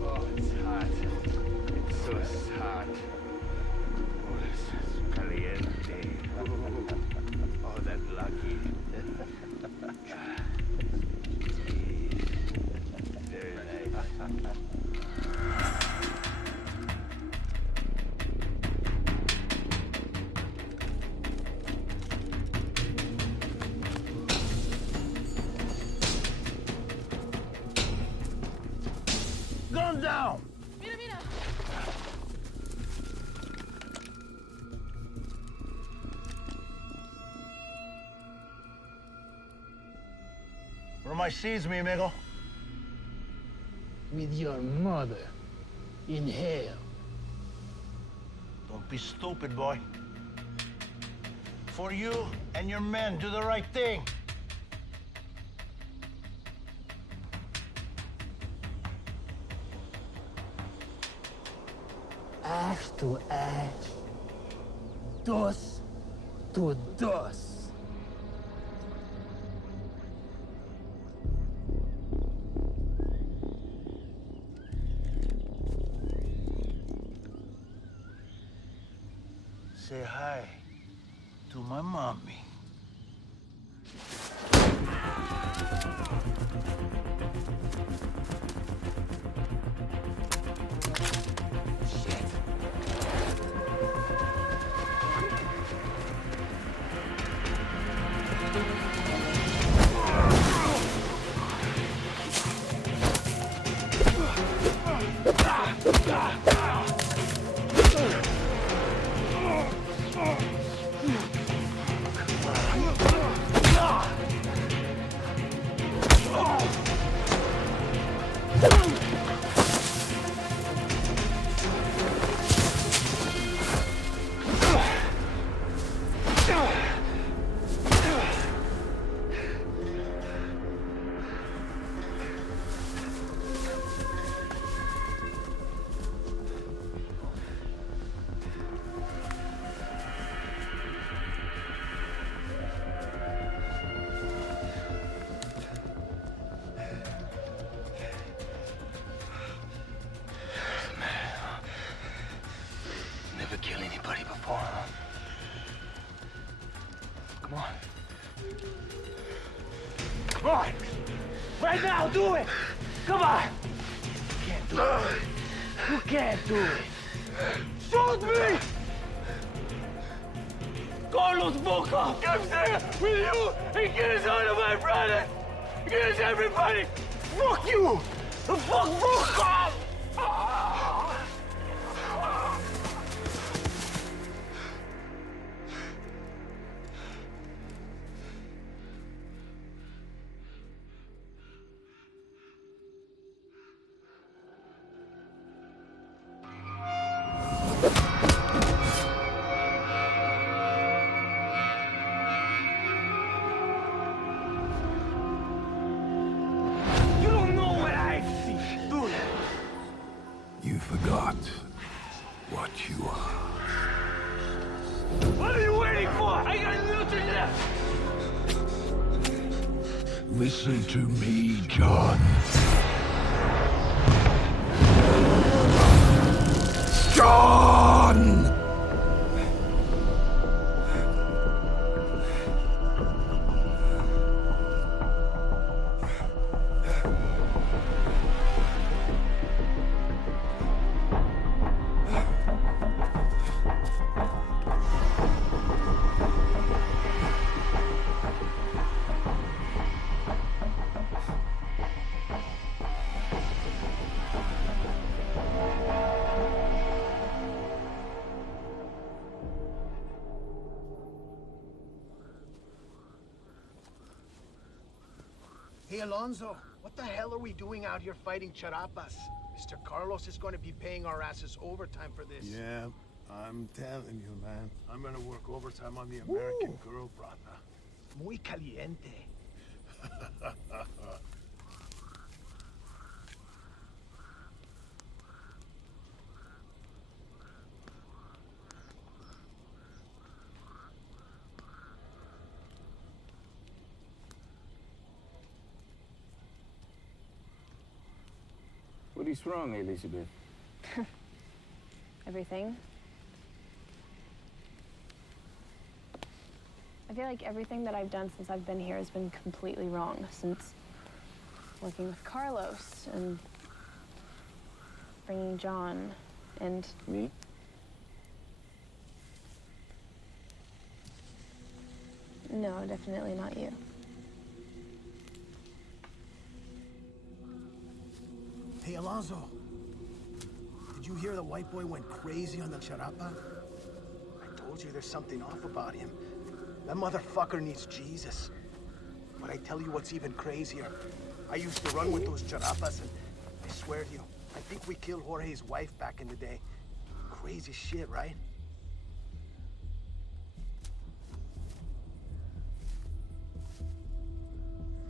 Oh, it's hot. It's so hot. Oh, it's caliente. Oh, that lucky. Very nice. Gun down! Mira, mira! Where my seeds, mi amigo? With your mother in hell. Don't be stupid, boy. For you and your men, do the right thing. Ash to ash, dust to dust. Say hi to my mommy. Never kill anybody before, huh? Come on. Come on! Right now, do it! Come on! You can't do it. You can't do it. Shoot me! Carlos Volkov comes there with you and kills all of my brothers! He kills everybody! Fuck you! Fuck Volkov! You forgot what you are. What are you waiting for? I got nothing left! Listen to me, John. John! Hey, Alonso, what the hell are we doing out here fighting charapas? Mr. Carlos is going to be paying our asses overtime for this. Yeah, I'm telling you, man. I'm gonna work overtime on the American girl, brother. Muy caliente. What is wrong, Elizabeth? Everything. I feel like everything that I've done since I've been here has been completely wrong. Since working with Carlos and bringing John and... Me? No, definitely not you. Hey, Alonso. Did you hear the white boy went crazy on the charapa? I told you there's something off about him. That motherfucker needs Jesus. But I tell you what's even crazier. I used to run with those charapas, and I swear to you, I think we killed Jorge's wife back in the day. Crazy shit, right?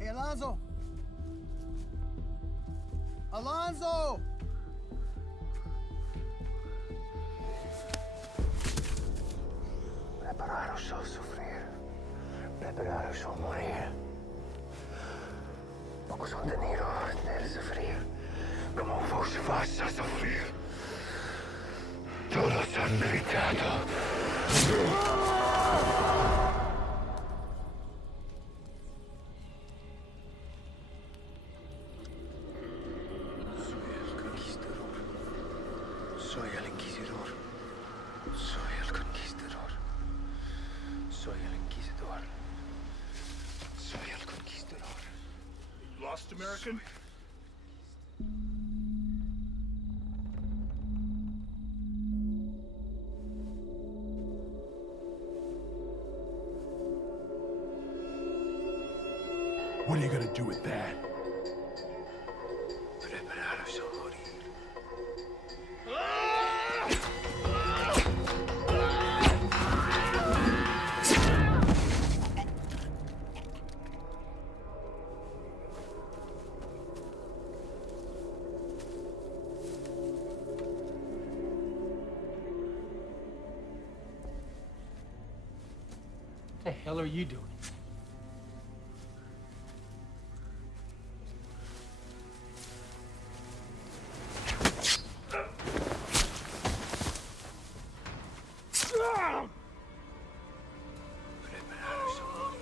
Hey, Alonso! Alonso! What Prepararos ao sofrer. Prepararos ao morir. Porque o dinheiro deve sofrer. Como vos vas a sofrer. Todos han gritado. Soy el inquisidor. Soy el conquistador. Soy el inquisidor. Soy el conquistador. You lost, American? What are you gonna do with that? Prepararos a morir. What the hell are you doing? Prepararos a morir.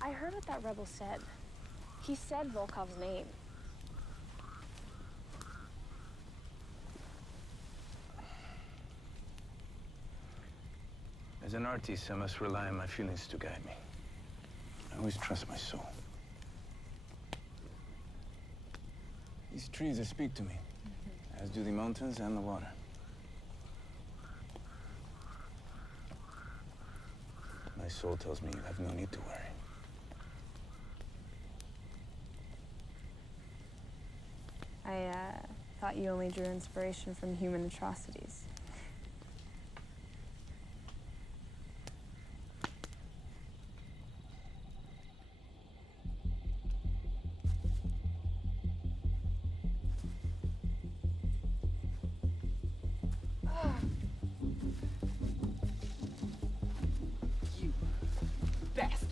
I heard what that rebel said. He said Volkov's name. As an artist, I must rely on my feelings to guide me. I always trust my soul. These trees, they speak to me, as do the mountains and the water. My soul tells me you have no need to worry. I thought you only drew inspiration from human atrocities. You bastard!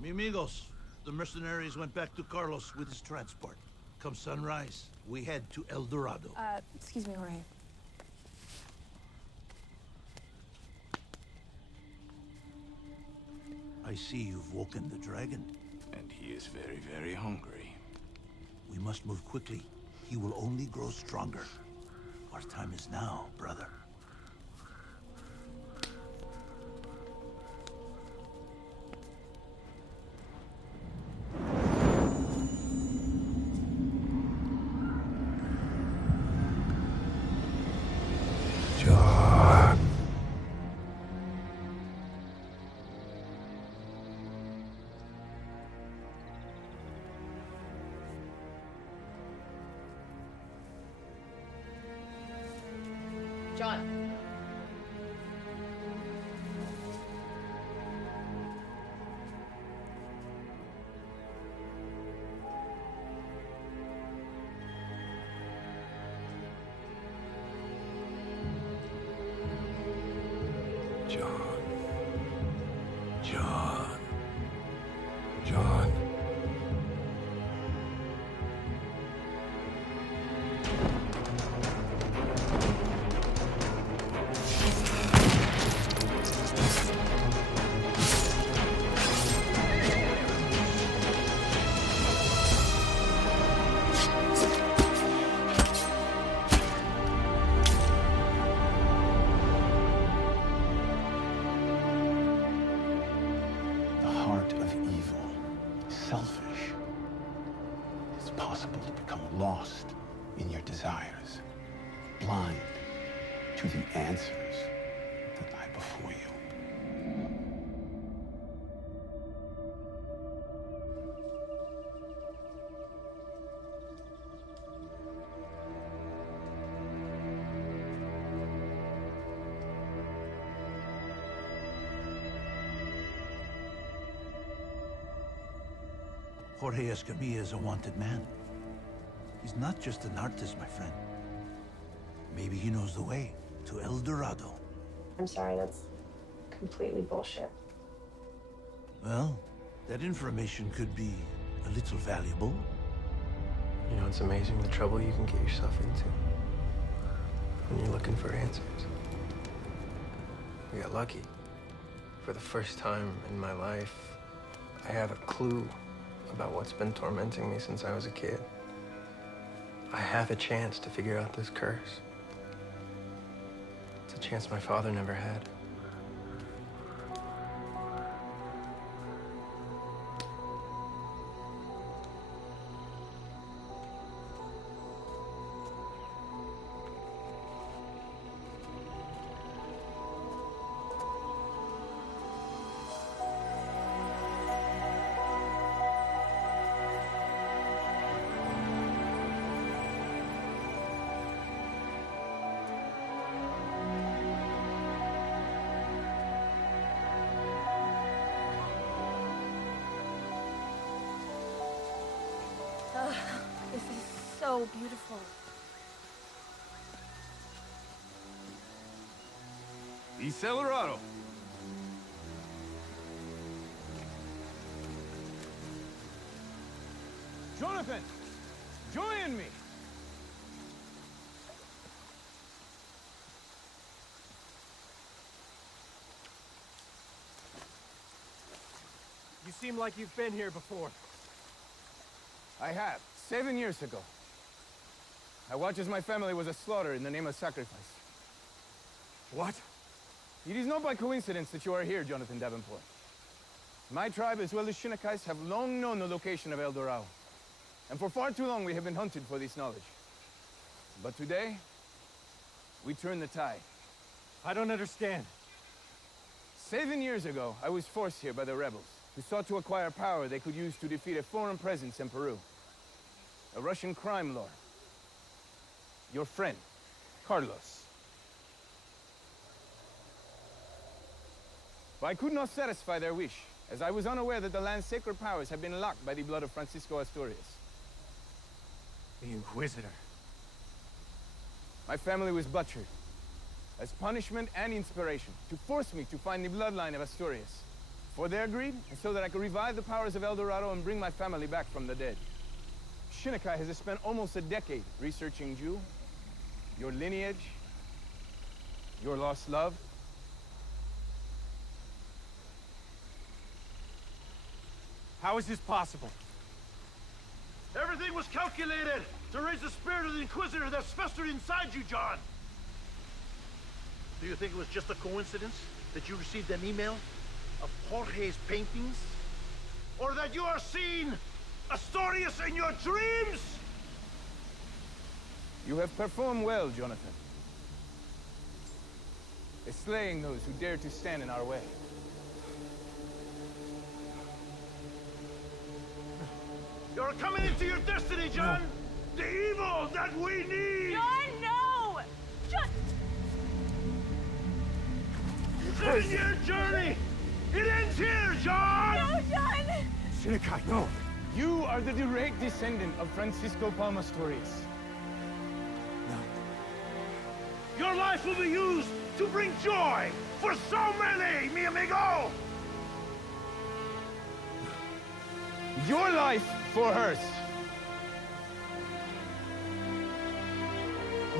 Mi amigos, the mercenaries went back to Carlos with his transport. Come sunrise, we head to El Dorado. Excuse me, Jorge. I see you've woken the dragon. And he is very, very hungry. We must move quickly. He will only grow stronger. Our time is now, brother. John. John. John. John. John. selfish. It's possible to become lost in your desires, blind to the answers that lie before you. Jorge Escamilla is a wanted man. He's not just an artist, my friend. Maybe he knows the way to El Dorado. I'm sorry, that's completely bullshit. Well, that information could be a little valuable. You know, it's amazing the trouble you can get yourself into when you're looking for answers. I got lucky. For the first time in my life, I have a clue about what's been tormenting me since I was a kid. I have a chance to figure out this curse. It's a chance my father never had. This is so beautiful. East El Dorado. Jonathan, join me. You seem like you've been here before. I have, 7 years ago. I watched as my family was slaughtered in the name of sacrifice. What? It is not by coincidence that you are here, Jonathan Davenport. My tribe, as well as Shinakais, have long known the location of El Dorado. And for far too long, we have been hunted for this knowledge. But today, we turn the tide. I don't understand. 7 years ago, I was forced here by the rebels, who sought to acquire power they could use to defeat a foreign presence in Peru. A Russian crime lord. Your friend, Carlos. But I could not satisfy their wish, as I was unaware that the land's sacred powers had been locked by the blood of Francisco Asturias. The Inquisitor. My family was butchered, as punishment and inspiration, to force me to find the bloodline of Asturias. For their greed, and so that I could revive the powers of El Dorado and bring my family back from the dead. Shinnekai has spent almost a decade researching you, your lineage, your lost love. How is this possible? Everything was calculated to raise the spirit of the Inquisitor that's festered inside you, John. Do you think it was just a coincidence that you received an email of Jorge's paintings? Or that you are seeing Asturias in your dreams? You have performed well, Jonathan. Slaying those who dare to stand in our way. You're coming into your destiny, John! No. The evil that we need! John, no! John! 7-year journey! It ends here, John! No, John! Shinnekai, no! You are the direct descendant of Francisco Palma Asturias. No. Your life will be used to bring joy for so many, mi amigo! Your life for hers.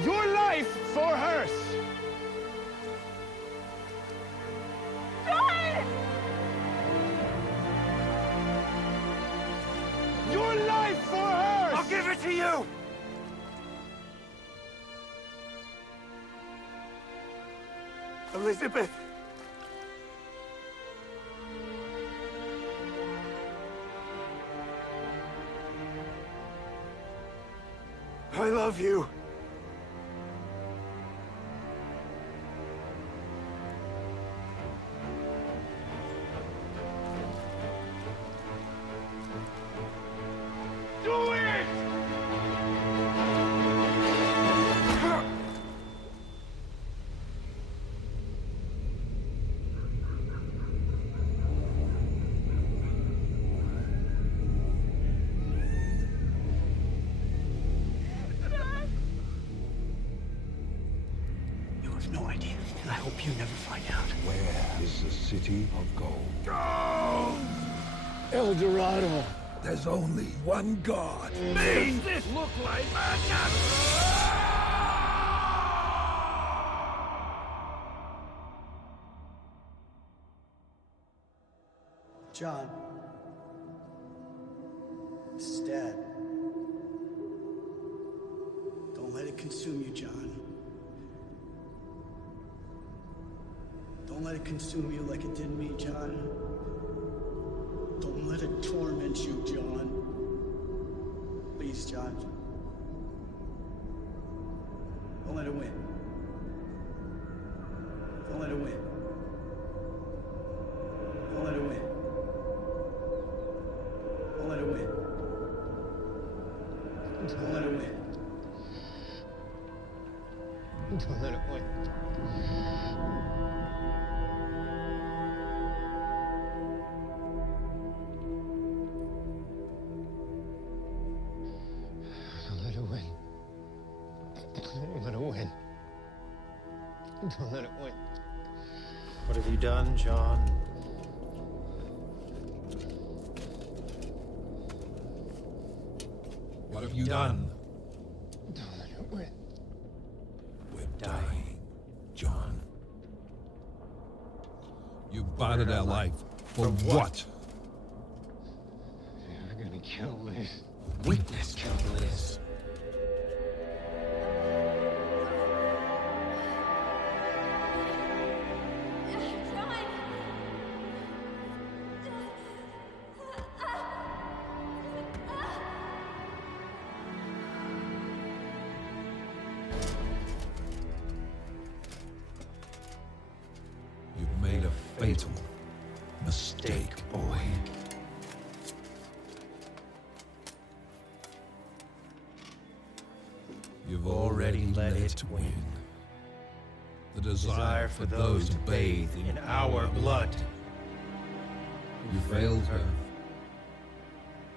Your life for hers. John! Your life for hers! I'll give it to you! Elizabeth! I love you. Do it! You have no idea, and I hope you never find out. Where is the city of gold? Go! El Dorado. There's only one God. Does this look like madness? John. This is Dad. Don't let it consume you, John. Don't let it consume you like it did me, John. Don't let it torment you, John. Please, John. Don't let it win. Don't let it win. Don't let it win. Don't let it win. Don't let it win. Don't let it win. Don't let it win. Don't let it win. Don't let it win. What have you done, John? What have you done? Don't let it win. We're dying, John. You botted our life. For what? You're gonna kill Liz. Weakness killed Liz. You've made a fatal mistake, boy. You've already let it win. The desire for those to bathe in our blood. You failed her.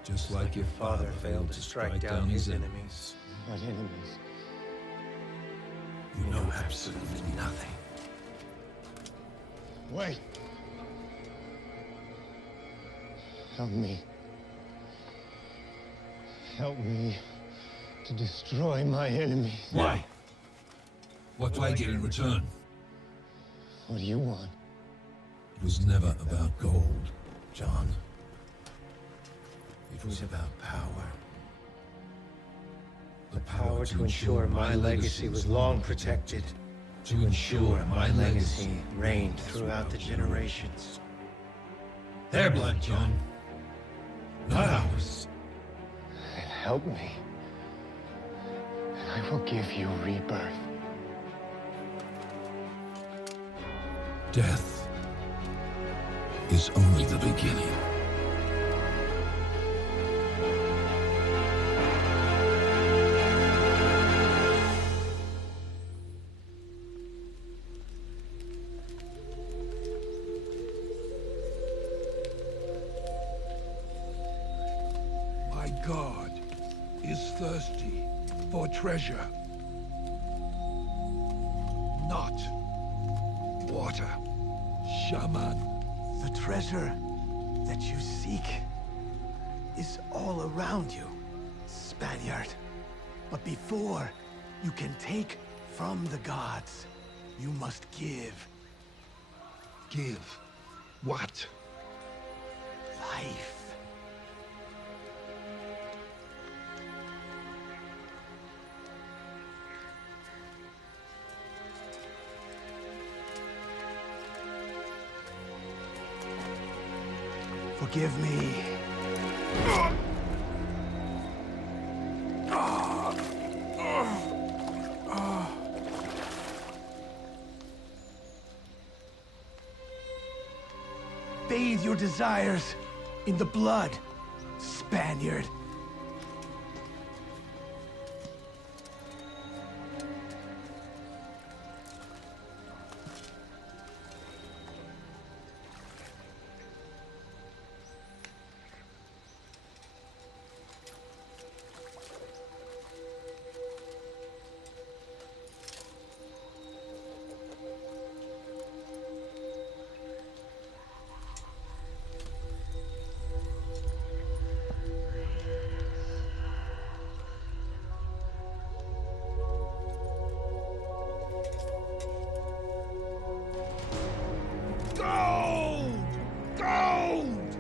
Just like your father failed to strike down his enemies. What enemies? You know absolutely nothing. Wait. Help me. Help me to destroy my enemies. Why? What do I get in return? What do you want? It was never about gold, John. It was about power. The power to ensure my legacy was long protected. To ensure my legacy reigned throughout the generations. Their blood, John. Not ours. Then help me. And I will give you rebirth. Death is only the beginning. My God is thirsty for treasure, not water. Shaman. The treasure that you seek is all around you, Spaniard. But before you can take from the gods, you must give. Give what? Life. Forgive me. desires in the blood, Spaniard. Gold! Gold!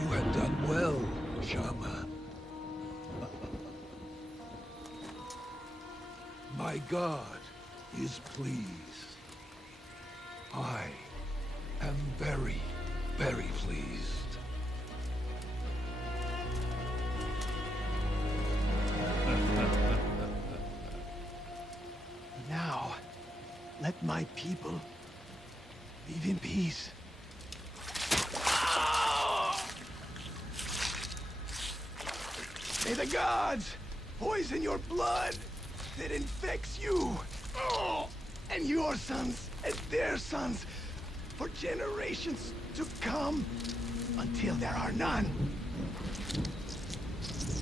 You have done well, shaman. My god is pleased. I am very, very pleased. Now, let my people live in peace. May the gods poison your blood that infects you. And your sons and their sons for generations to come until there are none.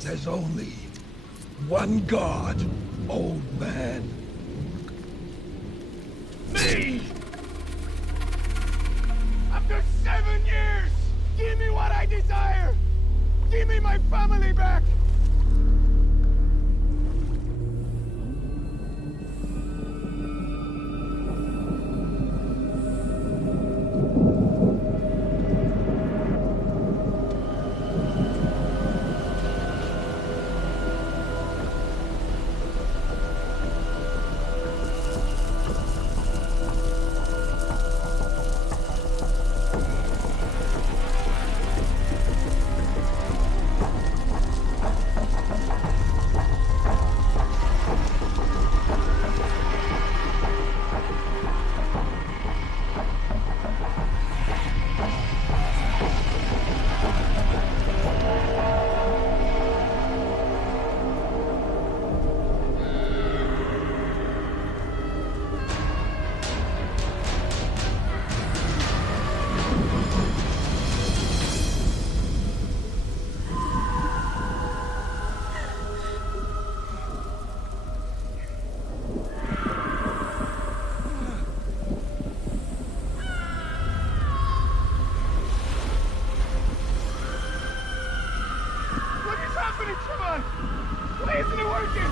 There's only one god, old man. Me! After 7 years, give me what I desire! Give me my family back! Why isn't it working?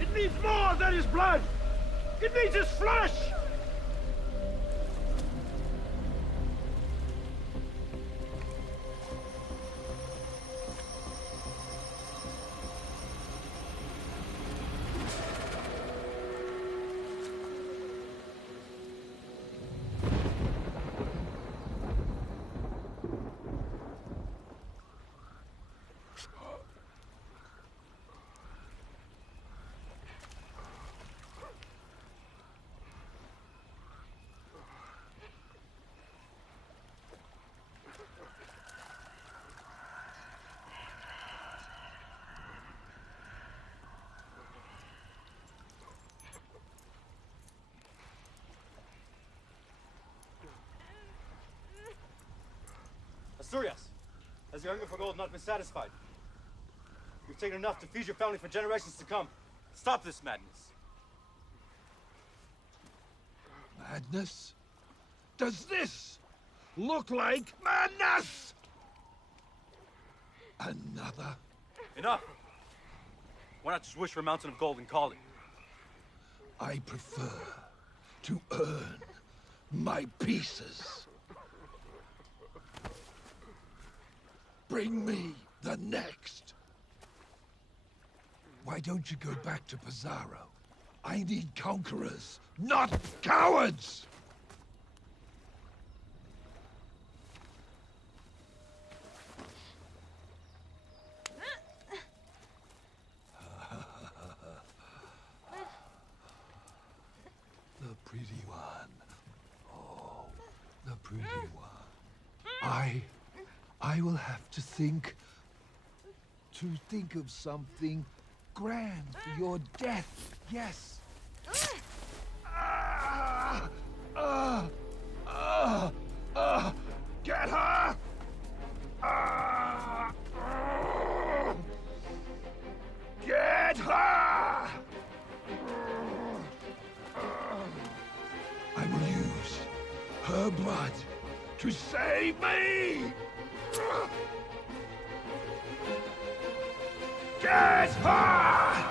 It needs more than his blood. It needs his flesh. Asturias, has your hunger for gold not been satisfied? You've taken enough to feed your family for generations to come. Stop this madness. Madness? Does this look like madness? Another? Enough! Why not just wish for a mountain of gold and call it? I prefer to earn my pieces. Bring me the next. Why don't you go back to Pizarro? I need conquerors, not cowards! I will have to think of something grand for your death. Yes. Get her! Get her! I will use her blood to save me! Get her!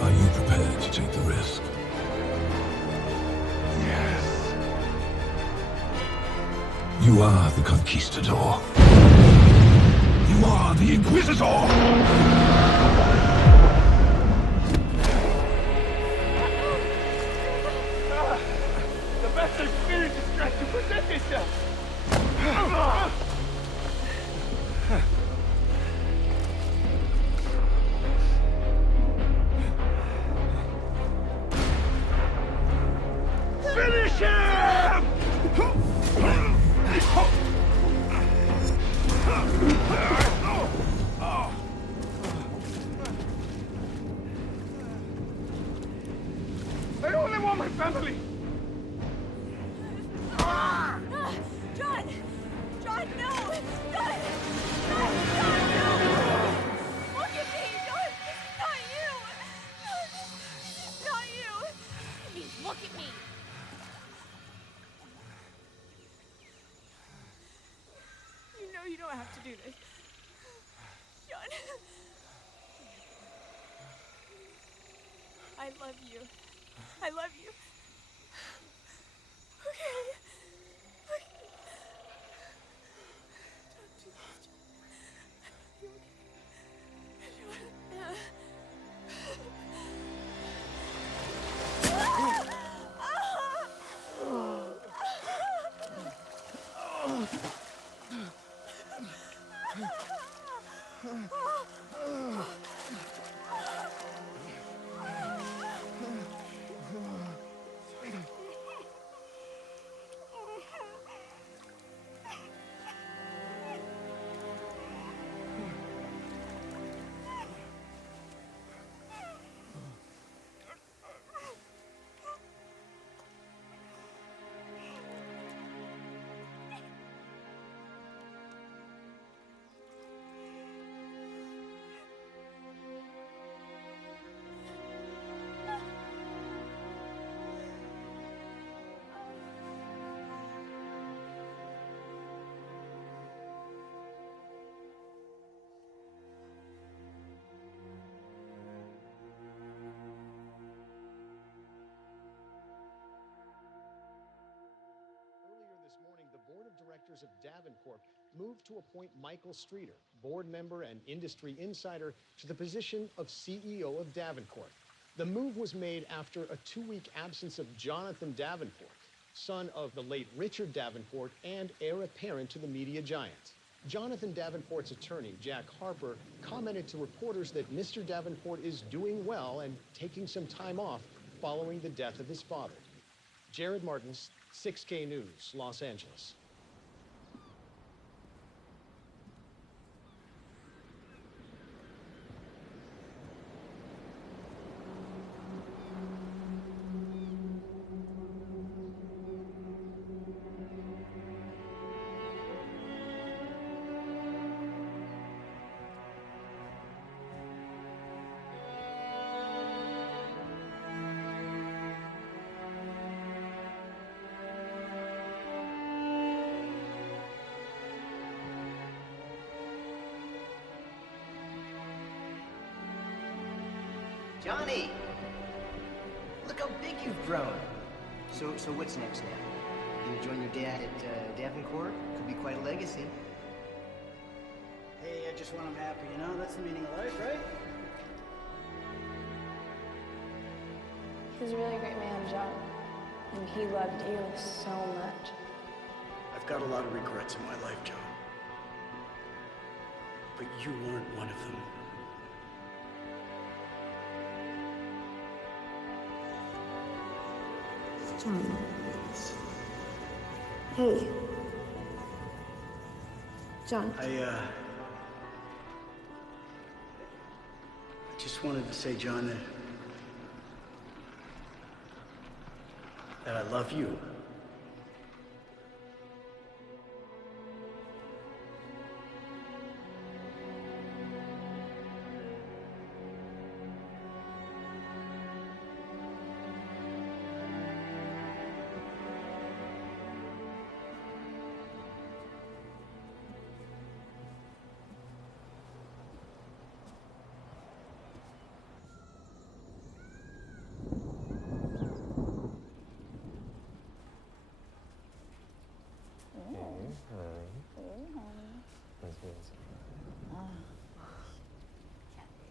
Are you prepared to take the risk? Yes. You are the Conquistador. You are the Inquisitor! The best experience is trying to present itself! Finish him! I only want my family! John! John, no! John! John, no! Look at me! John, this is not you! This is not you! Please, look at me! You know you don't have to do this. John. I love you. I love you. Okay. Don't do this, John. You okay? John. The board of directors of Davenport moved to appoint Michael Streeter, board member and industry insider, to the position of CEO of Davenport. The move was made after a 2-week absence of Jonathan Davenport, son of the late Richard Davenport and heir apparent to the media giant. Jonathan Davenport's attorney, Jack Harper, commented to reporters that Mr. Davenport is doing well and taking some time off following the death of his father. Jared Martins, 6K News, Los Angeles. Johnny! Look how big you've grown. So what's next now? You gonna join your dad at Davenport? Could be quite a legacy. Hey, I just want him happy, you know? That's the meaning of life, right? He was a really great man, John. And he loved you so much. I've got a lot of regrets in my life, John. But you weren't one of them. John. Hey. John. I just wanted to say, John, that I love you.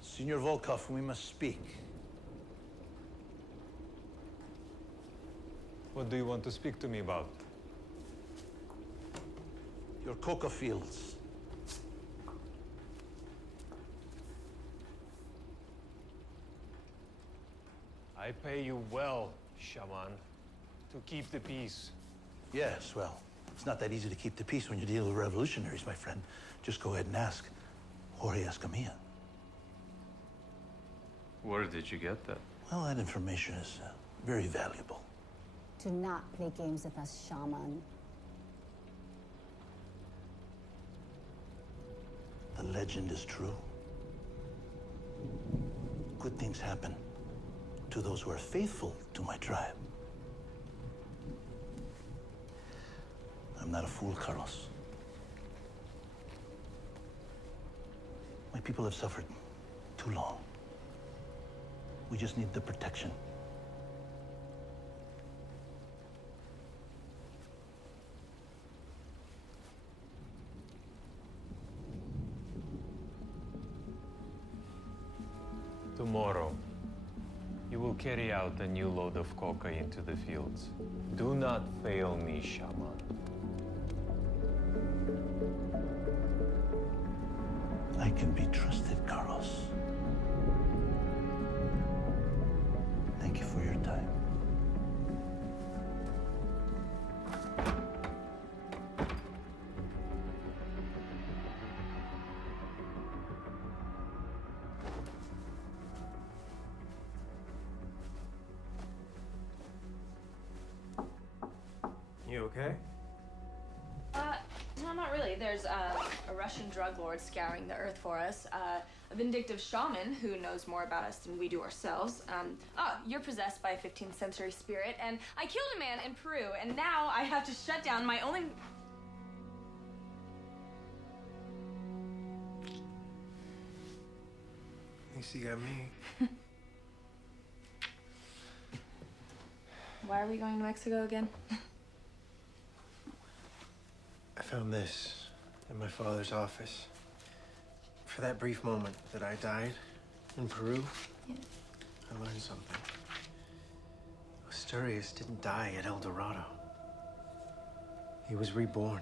Senor Volkov, we must speak. What do you want to speak to me about? Your coca fields. I pay you well, shaman, to keep the peace. Yes, well, it's not that easy to keep the peace when you deal with revolutionaries, my friend. Just go ahead and ask Jorge Escamilla. Where did you get that? Well, that information is very valuable. Do not play games with us, shaman. The legend is true. Good things happen to those who are faithful to my tribe. I'm not a fool, Carlos. My people have suffered too long. We just need the protection. Tomorrow, you will carry out a new load of coca into the fields. Do not fail me, shaman. I can be trusted, Carlos. Thank you for your time. You okay? No, not really. There's a Russian drug lord scouring the earth for us, a vindictive shaman who knows more about us than we do ourselves. You're possessed by a 15th century spirit, and I killed a man in Peru, and now I have to shut down my only... At least you got me. Why are we going to Mexico again? I found this in my father's office. For that brief moment that I died in Peru, I learned something. Asturias didn't die at El Dorado. He was reborn.